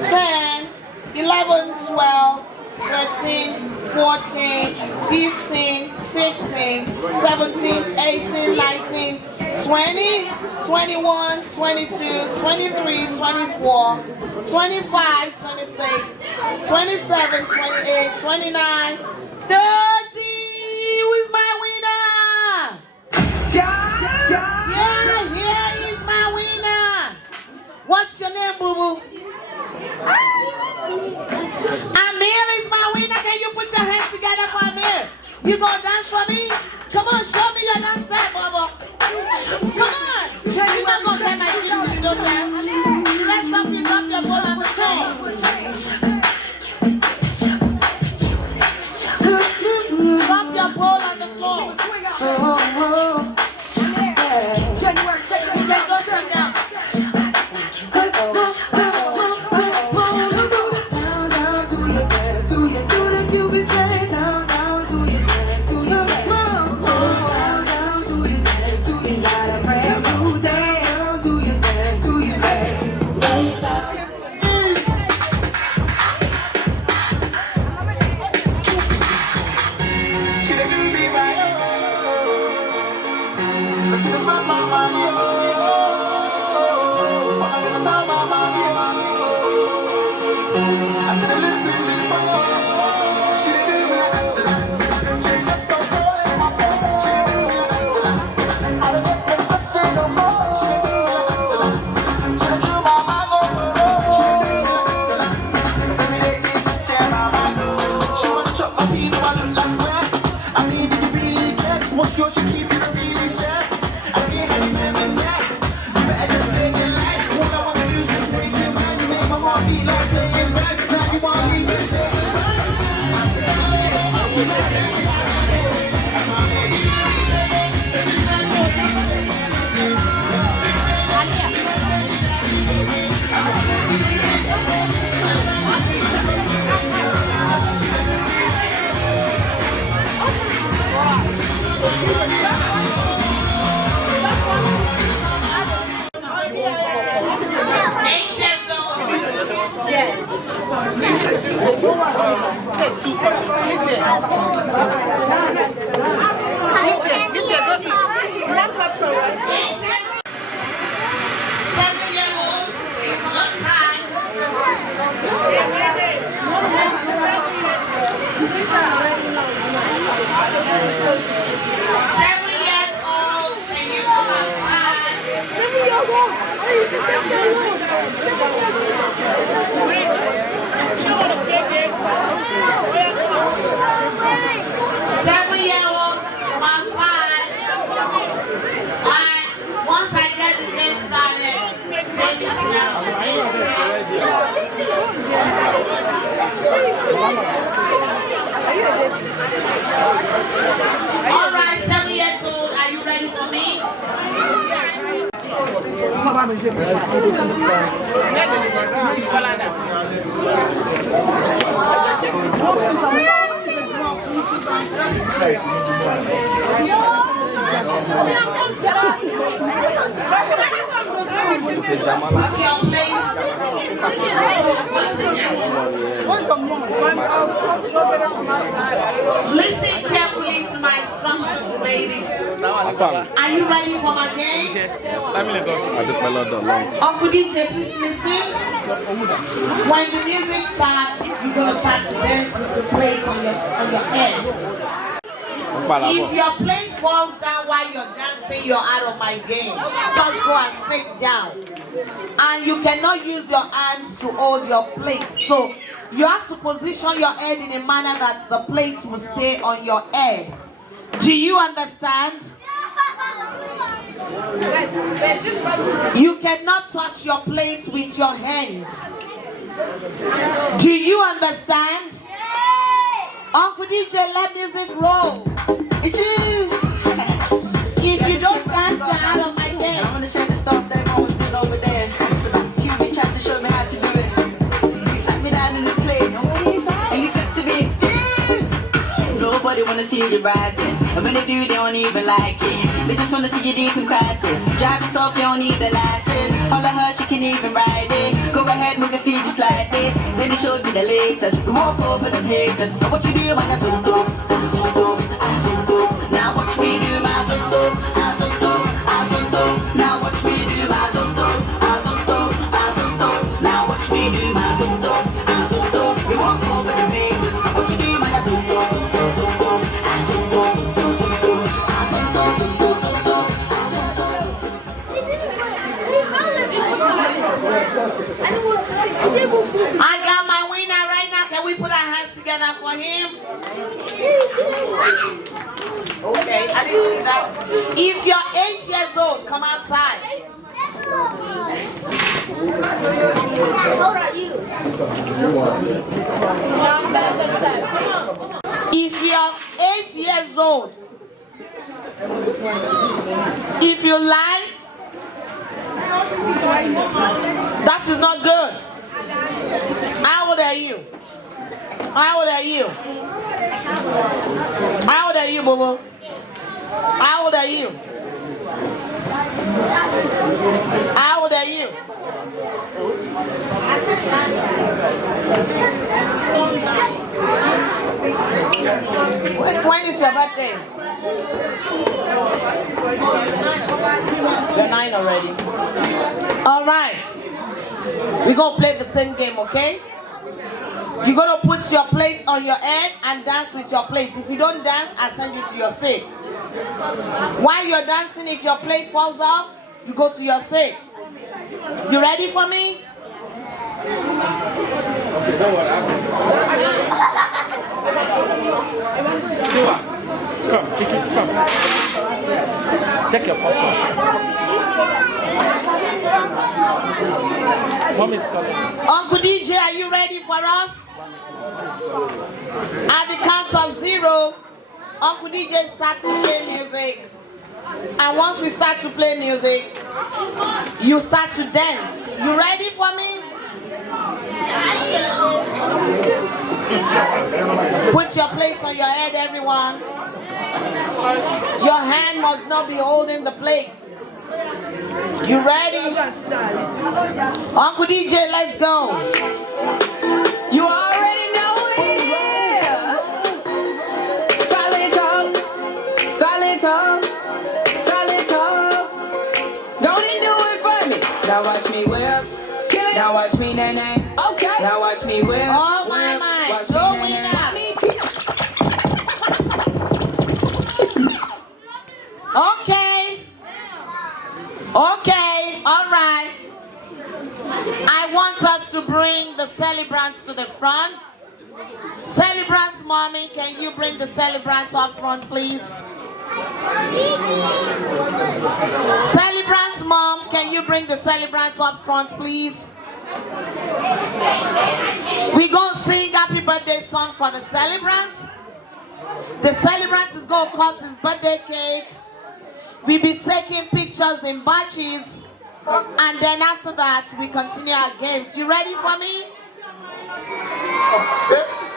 10, 11, 12, 13, 14, 15, 16, 17, 18, 19, 20, 21, 22, 23, 24, 25, 26, 27, 28, 29, 30. Who is my winner? Yeah, here is my winner. What's your name, boo-boo? Amir is my winner. Can you put your hands together for Amir? You gonna dance for me? Come on, show me your dance step, Bubba. Come on. You're not gonna get my feet if you don't dance. Let's up and drop your ball on the floor. Drop your ball on the floor. Let's go sit down. 7-year-olds, come outside. Alright, once I get the game started, baby snap, Alright, 7 years old, are you ready for me? What's your place? Listen carefully to my instructions, ladies. Are you ready for my game? Uncle DJ, please listen. When the music starts, you're going to start to dance with the plate on your head. If your plate falls down while you're dancing, you're out of my game. Just go and sit down. And you cannot use your hands to hold your plate. So you have to position your head in a manner that the plate will stay on your head. Do you understand? You cannot touch your plate with your hands. Do you understand? Uncle DJ, let music roll. If you don't dance, you're out of my game. I'm gonna share the stuff they've always done over there. So Cuban tried to show me how to do it. He sat me down in this place, and he said to me, nobody wanna see you rising. And when they do, they don't even like it. They just wanna see you deep in crisis. Drive yourself, you don't need the license. All of her, she can even ride it. Go ahead, move your feet just like this. Then they showed me the latest. We walk over the haters. And what you do, man, that's so dope. Now watch me do my zonto. Now watch me do my zonto. Now watch me do my zonto. We walk over the haters. What you do, man, that's so dope. I got my winner right now. Can we put our hands together for him? Okay, I didn't see that. If you're 8 years old, come outside. How old are you? If you're 8 years old, if you lie, that is not good. How old are you? How old are you? How old are you, Bobo? How old are you? How old are you? When is your birthday? You're 9 already. All right. We're going to play the same game, okay? You're going to put your plate on your head and dance with your plate. If you don't dance, I'll send you to your seat. While you're dancing, if your plate falls off, you go to your seat. You ready for me? Come, Kiki, come. Take your popcorn. Mommy's coming. Uncle DJ, are you ready for us? At the count of 0, Uncle DJ starts to play music. And once we start to play music, you start to dance. You ready for me? Put your plates on your head, everyone. Your hand must not be holding the plates. You ready? Uncle DJ, let's go. You already know it is. Solid talk, solid talk, solid talk. Don't you do it for me. Now watch me whip. Now watch me nay. Okay. Now watch me whip. Oh my mind. Watch Go me win nay. Okay. Okay. All right. I want us to bring the celebrants to the front. Celebrants, mommy, can you bring the celebrants up front, please? Celebrants, mom, can you bring the celebrants up front, please? We're going to sing happy birthday song for the celebrants. The celebrants is going to cut his birthday cake. We'll be taking pictures in batches. And then after that, we continue our games. You ready for me?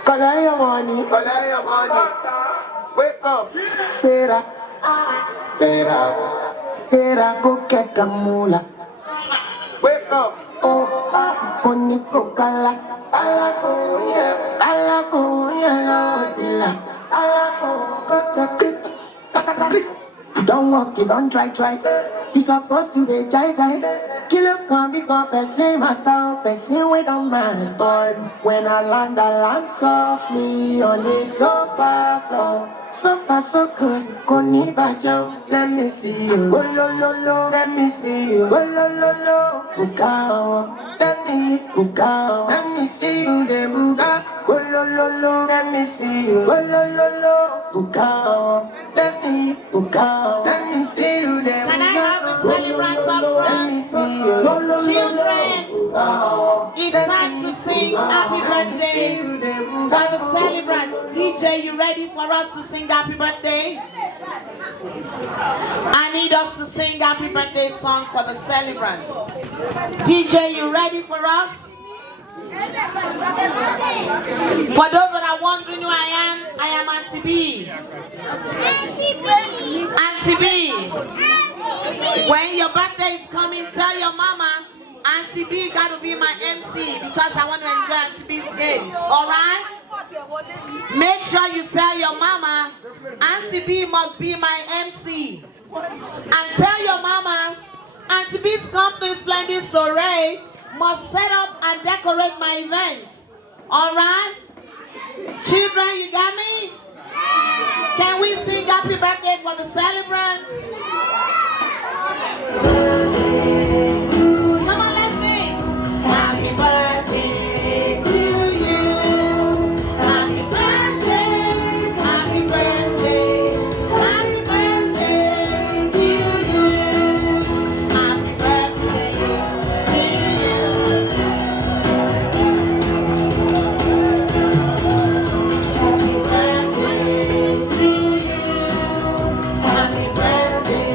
Collect your money. Wake up. Tera, go get the moolah. Wake up. Oh, Oniko Kala. Don't walk, you don't try. You supposed to be jai. Kill up one because person matter, person we don't mind. But when I land softly on the sofa floor. So far so good, Koni Bajo, let me see you. Oh lo, let me see you. Oh lo, Bukao, let me see you. The Buga, oh lo, let me see you. Oh lo, Bukao, let me see you. The Can I have the celebrants up front? Children, it's time to sing happy birthday for the celebrants. DJ, you ready for us to sing happy birthday? I need us to sing happy birthday song for the celebrants. DJ, you ready for us? For those that are wondering who I am Auntie B. Auntie B. When your birthday is coming, tell your mama, Auntie B got to be my MC because I want to enjoy Auntie B's games. Alright? Make sure you tell your mama, Auntie B must be my MC. And tell your mama, Auntie B's company, Splendid Soiree, must set up and decorate my events. Alright? Children, you got me? Can we sing happy birthday for the celebrants? Come on, let's sing. Happy birthday to you. Happy birthday, happy birthday, happy birthday to you. Happy birthday to you. Happy birthday to you. Happy birthday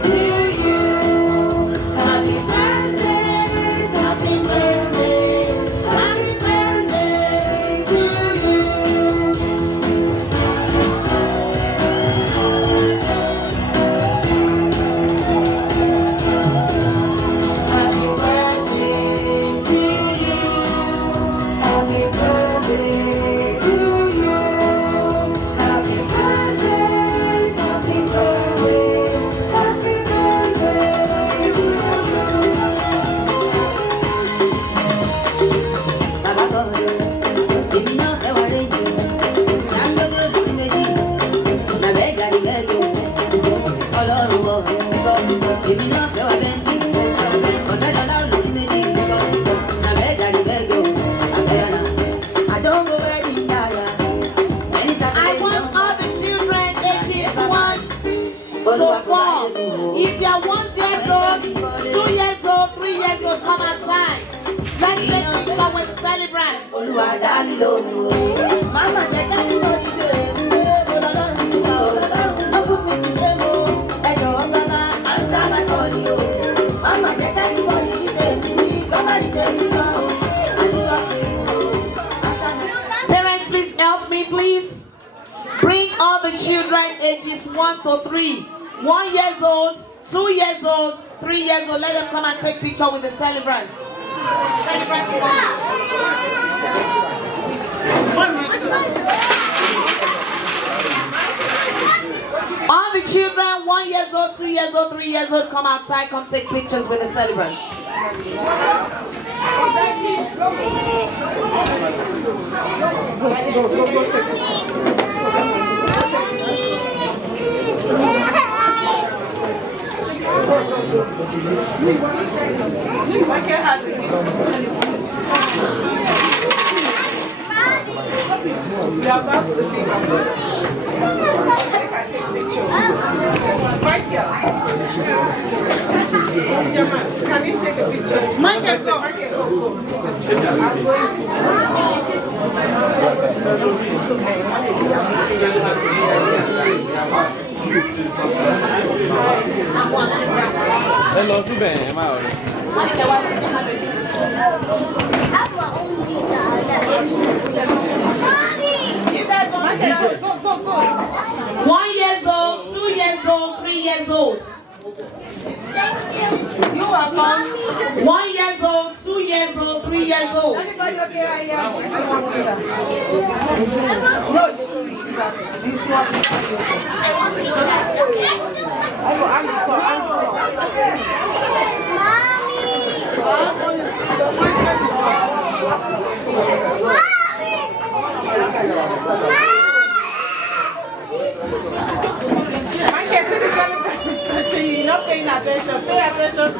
to you. Happy birthday, happy birthday, happy birthday to you. Happy birthday to you. Happy birthday to you. Happy birthday, happy birthday, happy birthday to you. I want all the children ages 1 to 4. If you're 1 year old, 2 years old, 3 years old, come outside. Let's take picture with the celebrants. Parents, please help me, please. Bring all the children ages 1 to 3. 1 year old, 2 years old, 3 years old. Let them come and take picture with the celebrants. Celebrants, all the children, 1 year old, 2 years old, 3 years old, come outside, come take pictures with the celebrants. Can you take a picture? Michael, go. Hello, Ben. Am I out? Go. 1 year old, 2 years old, 3 years old. You are fine. 1 year old, 2 years old, 3 years old. I can't see the celebration. You're not paying attention. Pay attention to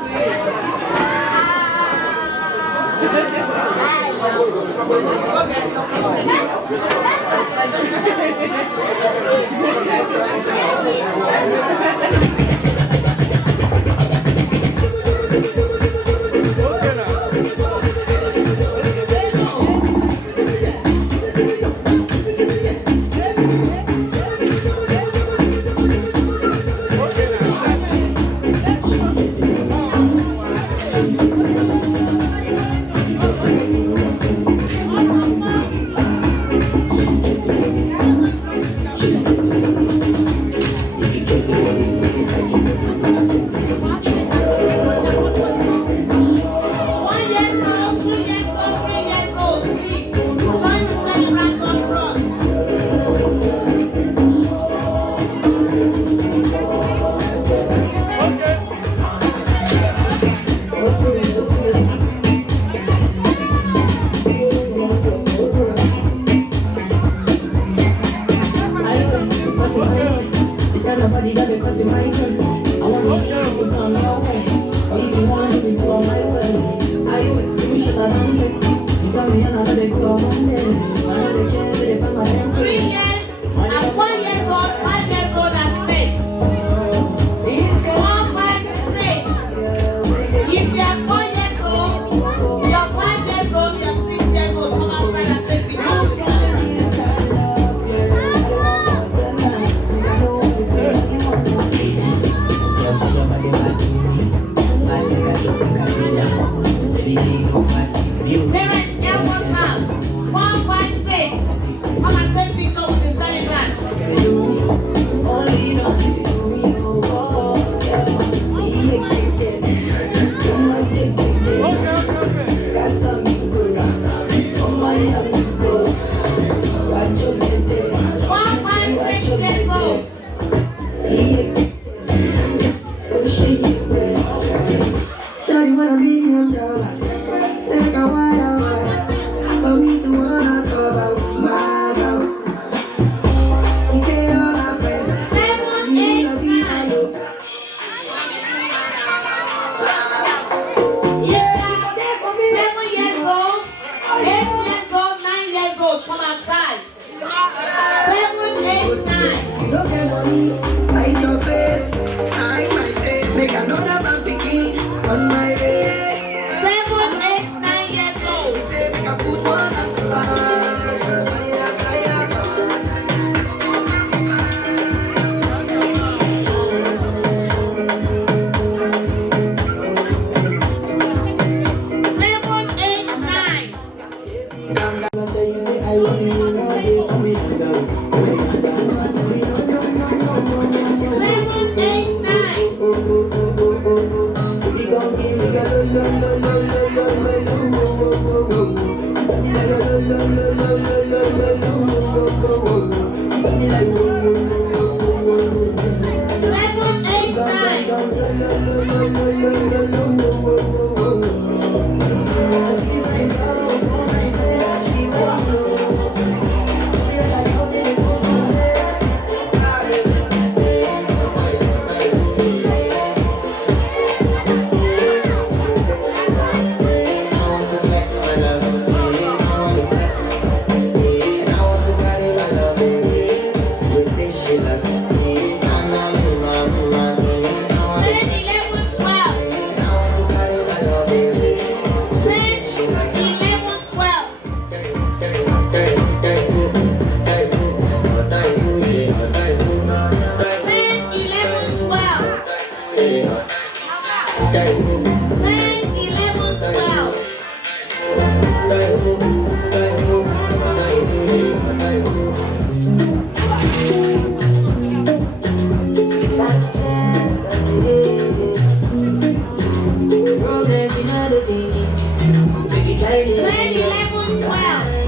10, 11, 12.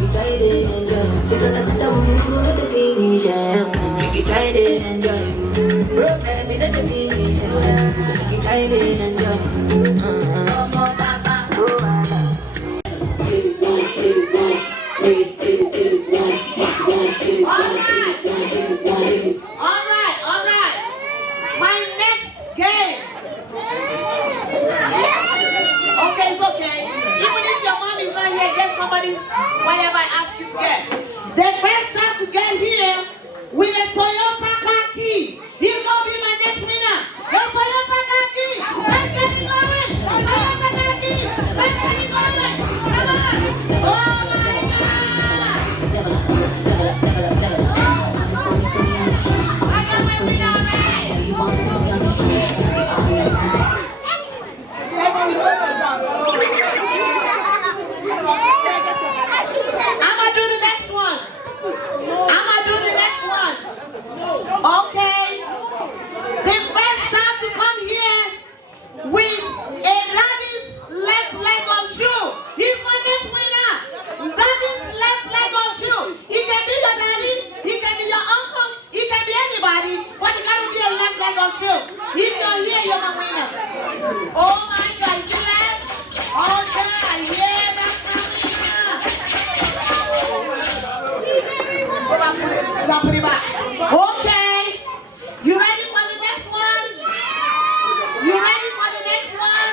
You tried it, enjoy. Take a look at the finish. You tried it, enjoy. Bro, baby, let the finish. You tried it, enjoy. All right. My next game. Okay, it's okay. Even if your mom is not here, get somebody's whatever I ask you to get. The first chance to get here with a Toyota car key. He's gonna be my next winner. The Toyota car key. Let's get it going. Toyota car key. Let's get it going. Come on. Oh my God. I got my winner already. I'ma do the next one. Okay. The first child to come here with a daddy's left leg of shoe. He's my next winner. Daddy's left leg of shoe. He can be your daddy. He can be your uncle. He can be anybody. But he gotta be a left leg of shoe. If you're here, you're my winner. Oh my God. You see that? Okay. Yeah, that's put it back. Okay. You ready for the next one? You ready for the next one?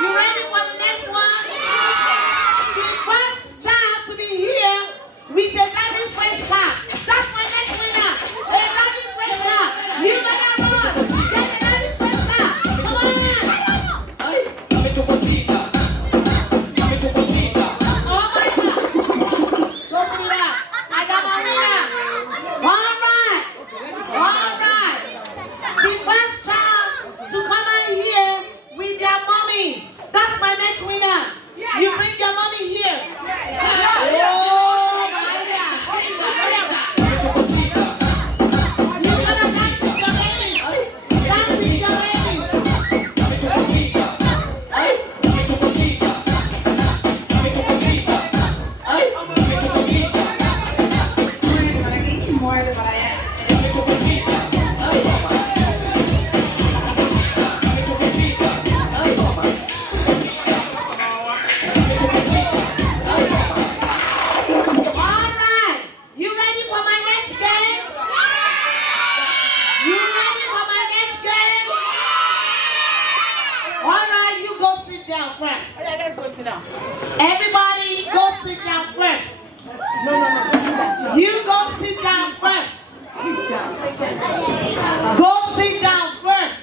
You ready for the next one? The first child to be here with the daddy's first car. That's my next winner. The daddy's first car. You better run. Get the daddy's first car. Come on. Oh my God. Go put it back. I got my winner. All right. The first child to come out here with their mommy. That's my next winner. You bring your mommy here. Oh my God. You're gonna dance with your babies. Dance with your babies. All right. You ready for my next game? You ready for my next game? All right, you go sit down first. Everybody go sit down first. You go sit down first. Go sit down first.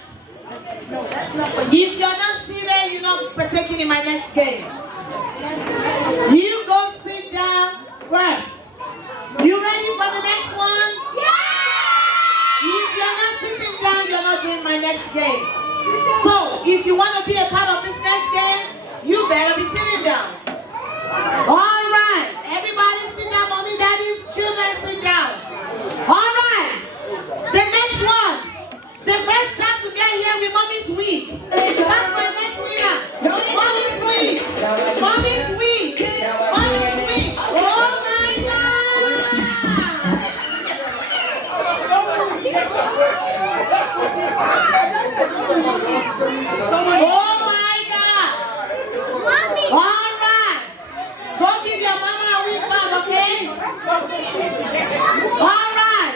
If you're not seated, you're not partaking in my next game. You go sit down first. You ready for the next one? If you're not sitting down, you're not doing my next game. So, if you want to be a part of this next game, you better be sitting down. All right. Everybody sit down. Mommy, daddies, children, sit down. All right. The next one. The first child to get here with mommy's week. That's my next winner. Mommy's week. Mommy's week. Mommy's week. Oh my God. Oh my God. All right. Go give your mama a week back, okay? All right.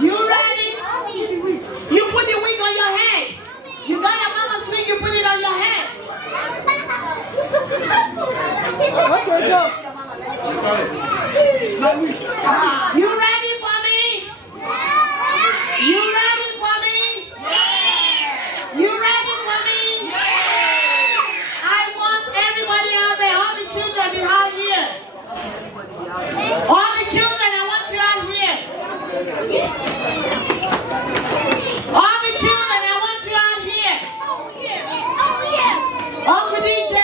You ready? You put the wig on your head. You got your mama's wig, you put it on your head. You ready for me? You ready for me? You ready for me? I want everybody out there, all the children behind here. All the children, I want you out here. All the children, I want you out here. Uncle DJ,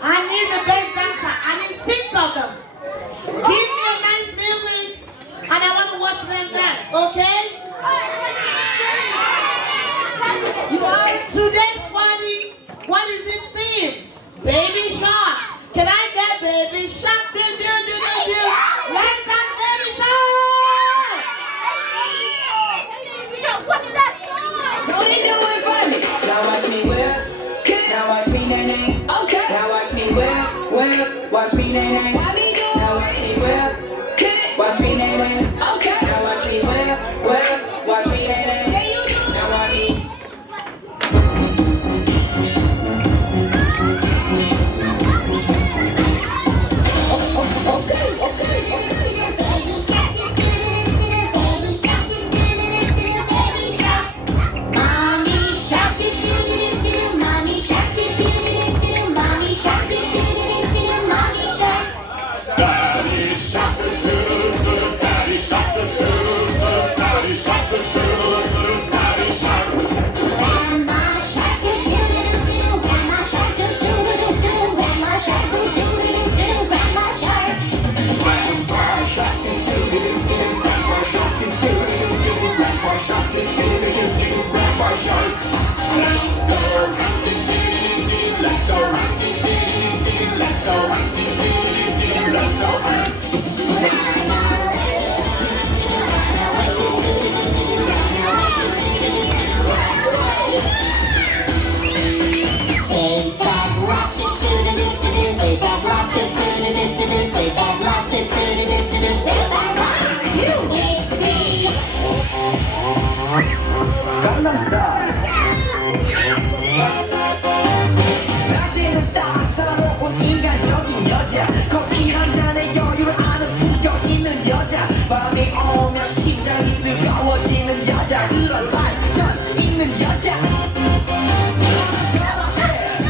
I need the best dancer. I need 6 of them. Give me a nice music, and I want to watch them dance, okay? Today's party, what Now watch me whip. Now watch me nay nay. Okay. Now watch me whip. Watch me nay nay. Now watch me whip. Watch me nay nay. Okay. Now watch me whip. Watch me nay nay. Now watch me. Gangnam Style. 낮에는 따사로운 인간적인 여자 커피 한 잔에 여유를 아는 품격 있는 여자 밤이 오면 심장이 뜨거워지는 여자 그런 반전 있는 여자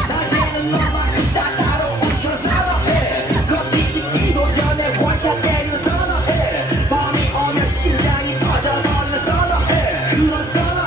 낮에는 너만큼 따사로운 그런 사랑해 커피 식기도 전에 원샷 때리는 선어해 밤이 오면 심장이 터져버리는 선어해 그런 선어해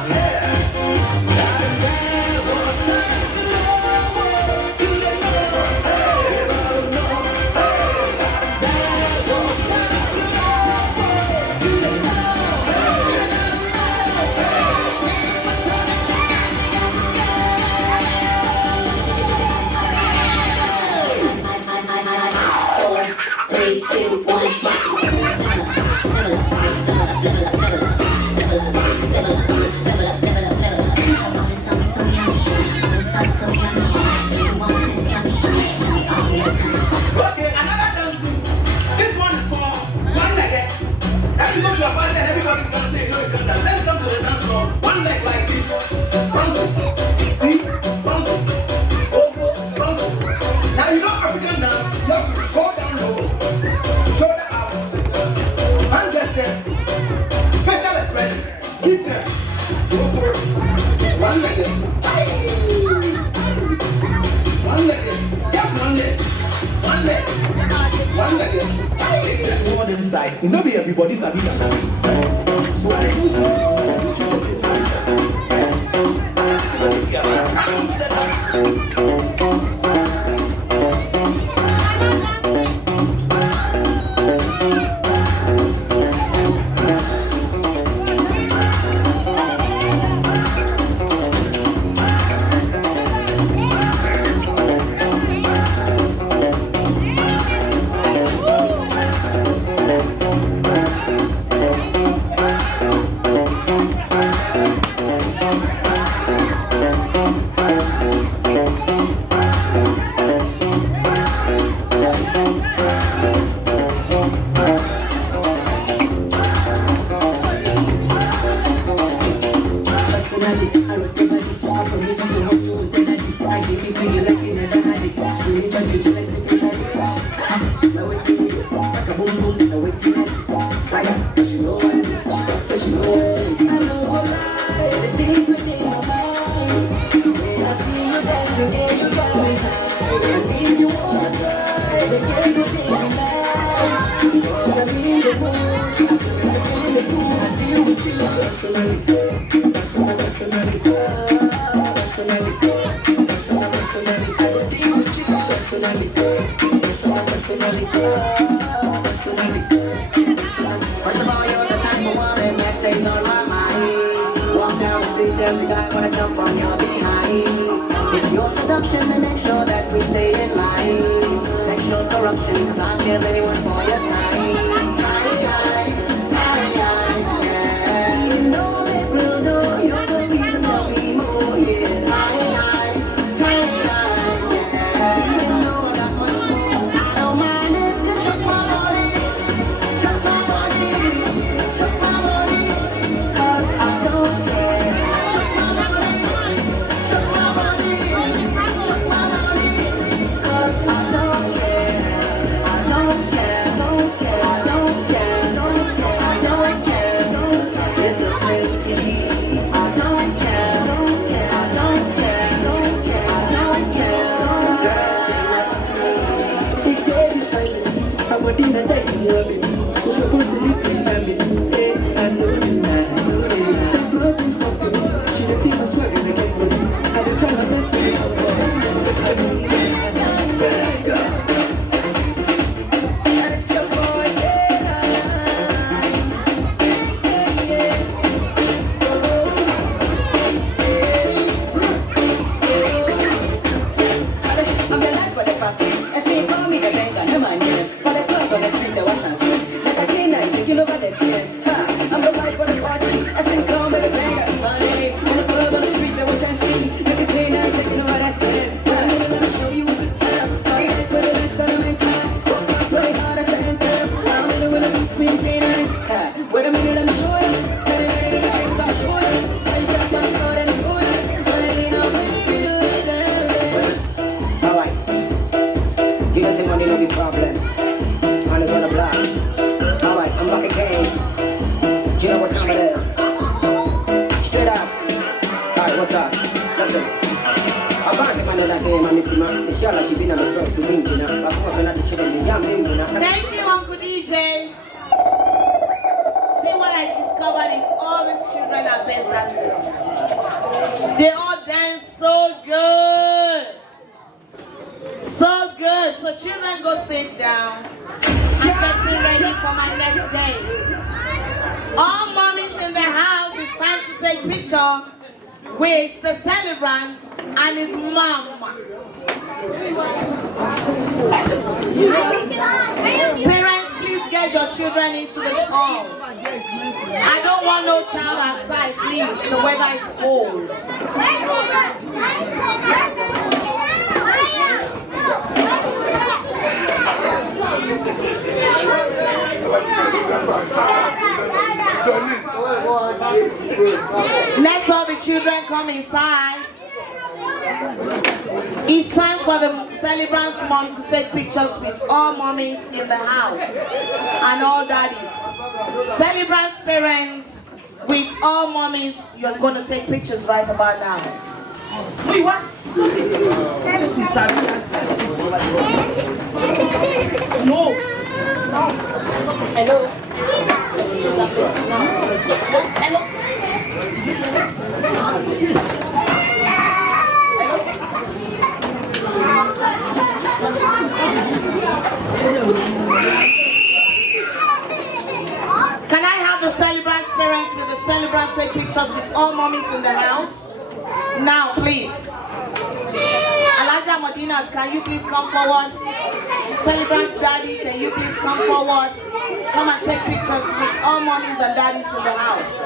Okay, another dance move. This one is for one leg. If you go to a party and everybody's gonna say no, you can dance. Let's come to the dance floor. One leg like this. Bounce it. See? Bounce it. Over. Bounce it. Now you know African dance. You have to go down low. Shoulder up. Hand gestures. Facial expression. Keep them. Over. One leg. One leg. Just one leg. One leg. One leg. More than side. You know be everybody's a big dance. So what I First of all, you're the type of woman that stays on my mind. Walk down the street, there's the guy wanna jump on your behind. It's your seduction to make sure that we stay in line. Sexual corruption, cause I'll kill anyone for your time. Yeah. You know it will do, you're the reason for me more, yeah. Thank you, Uncle DJ. See, what I discovered is all these children are best dancers. They all dance so good. So good. So children, go sit down. I'm getting ready for my next day. All mommies in the house, it's time to take picture with the celebrant and his mom. Parents, please get your children into the hall. I don't want no child outside, please. The weather is cold. Let all the children come inside. It's time for the celebrant's mom to take pictures with all mommies in the house and all daddies. Celebrant's parents with all mommies, you're going to take pictures right about now. Wait, what? No. Hello. Excuse me, please. No. Hello. Can I have the celebrant's parents with the celebrant take pictures with all mommies in the house? Now, please. Alaja Madinat, can you please come forward? Celebrant's daddy, can you please come forward? Come and take pictures with all mommies and daddies in the house.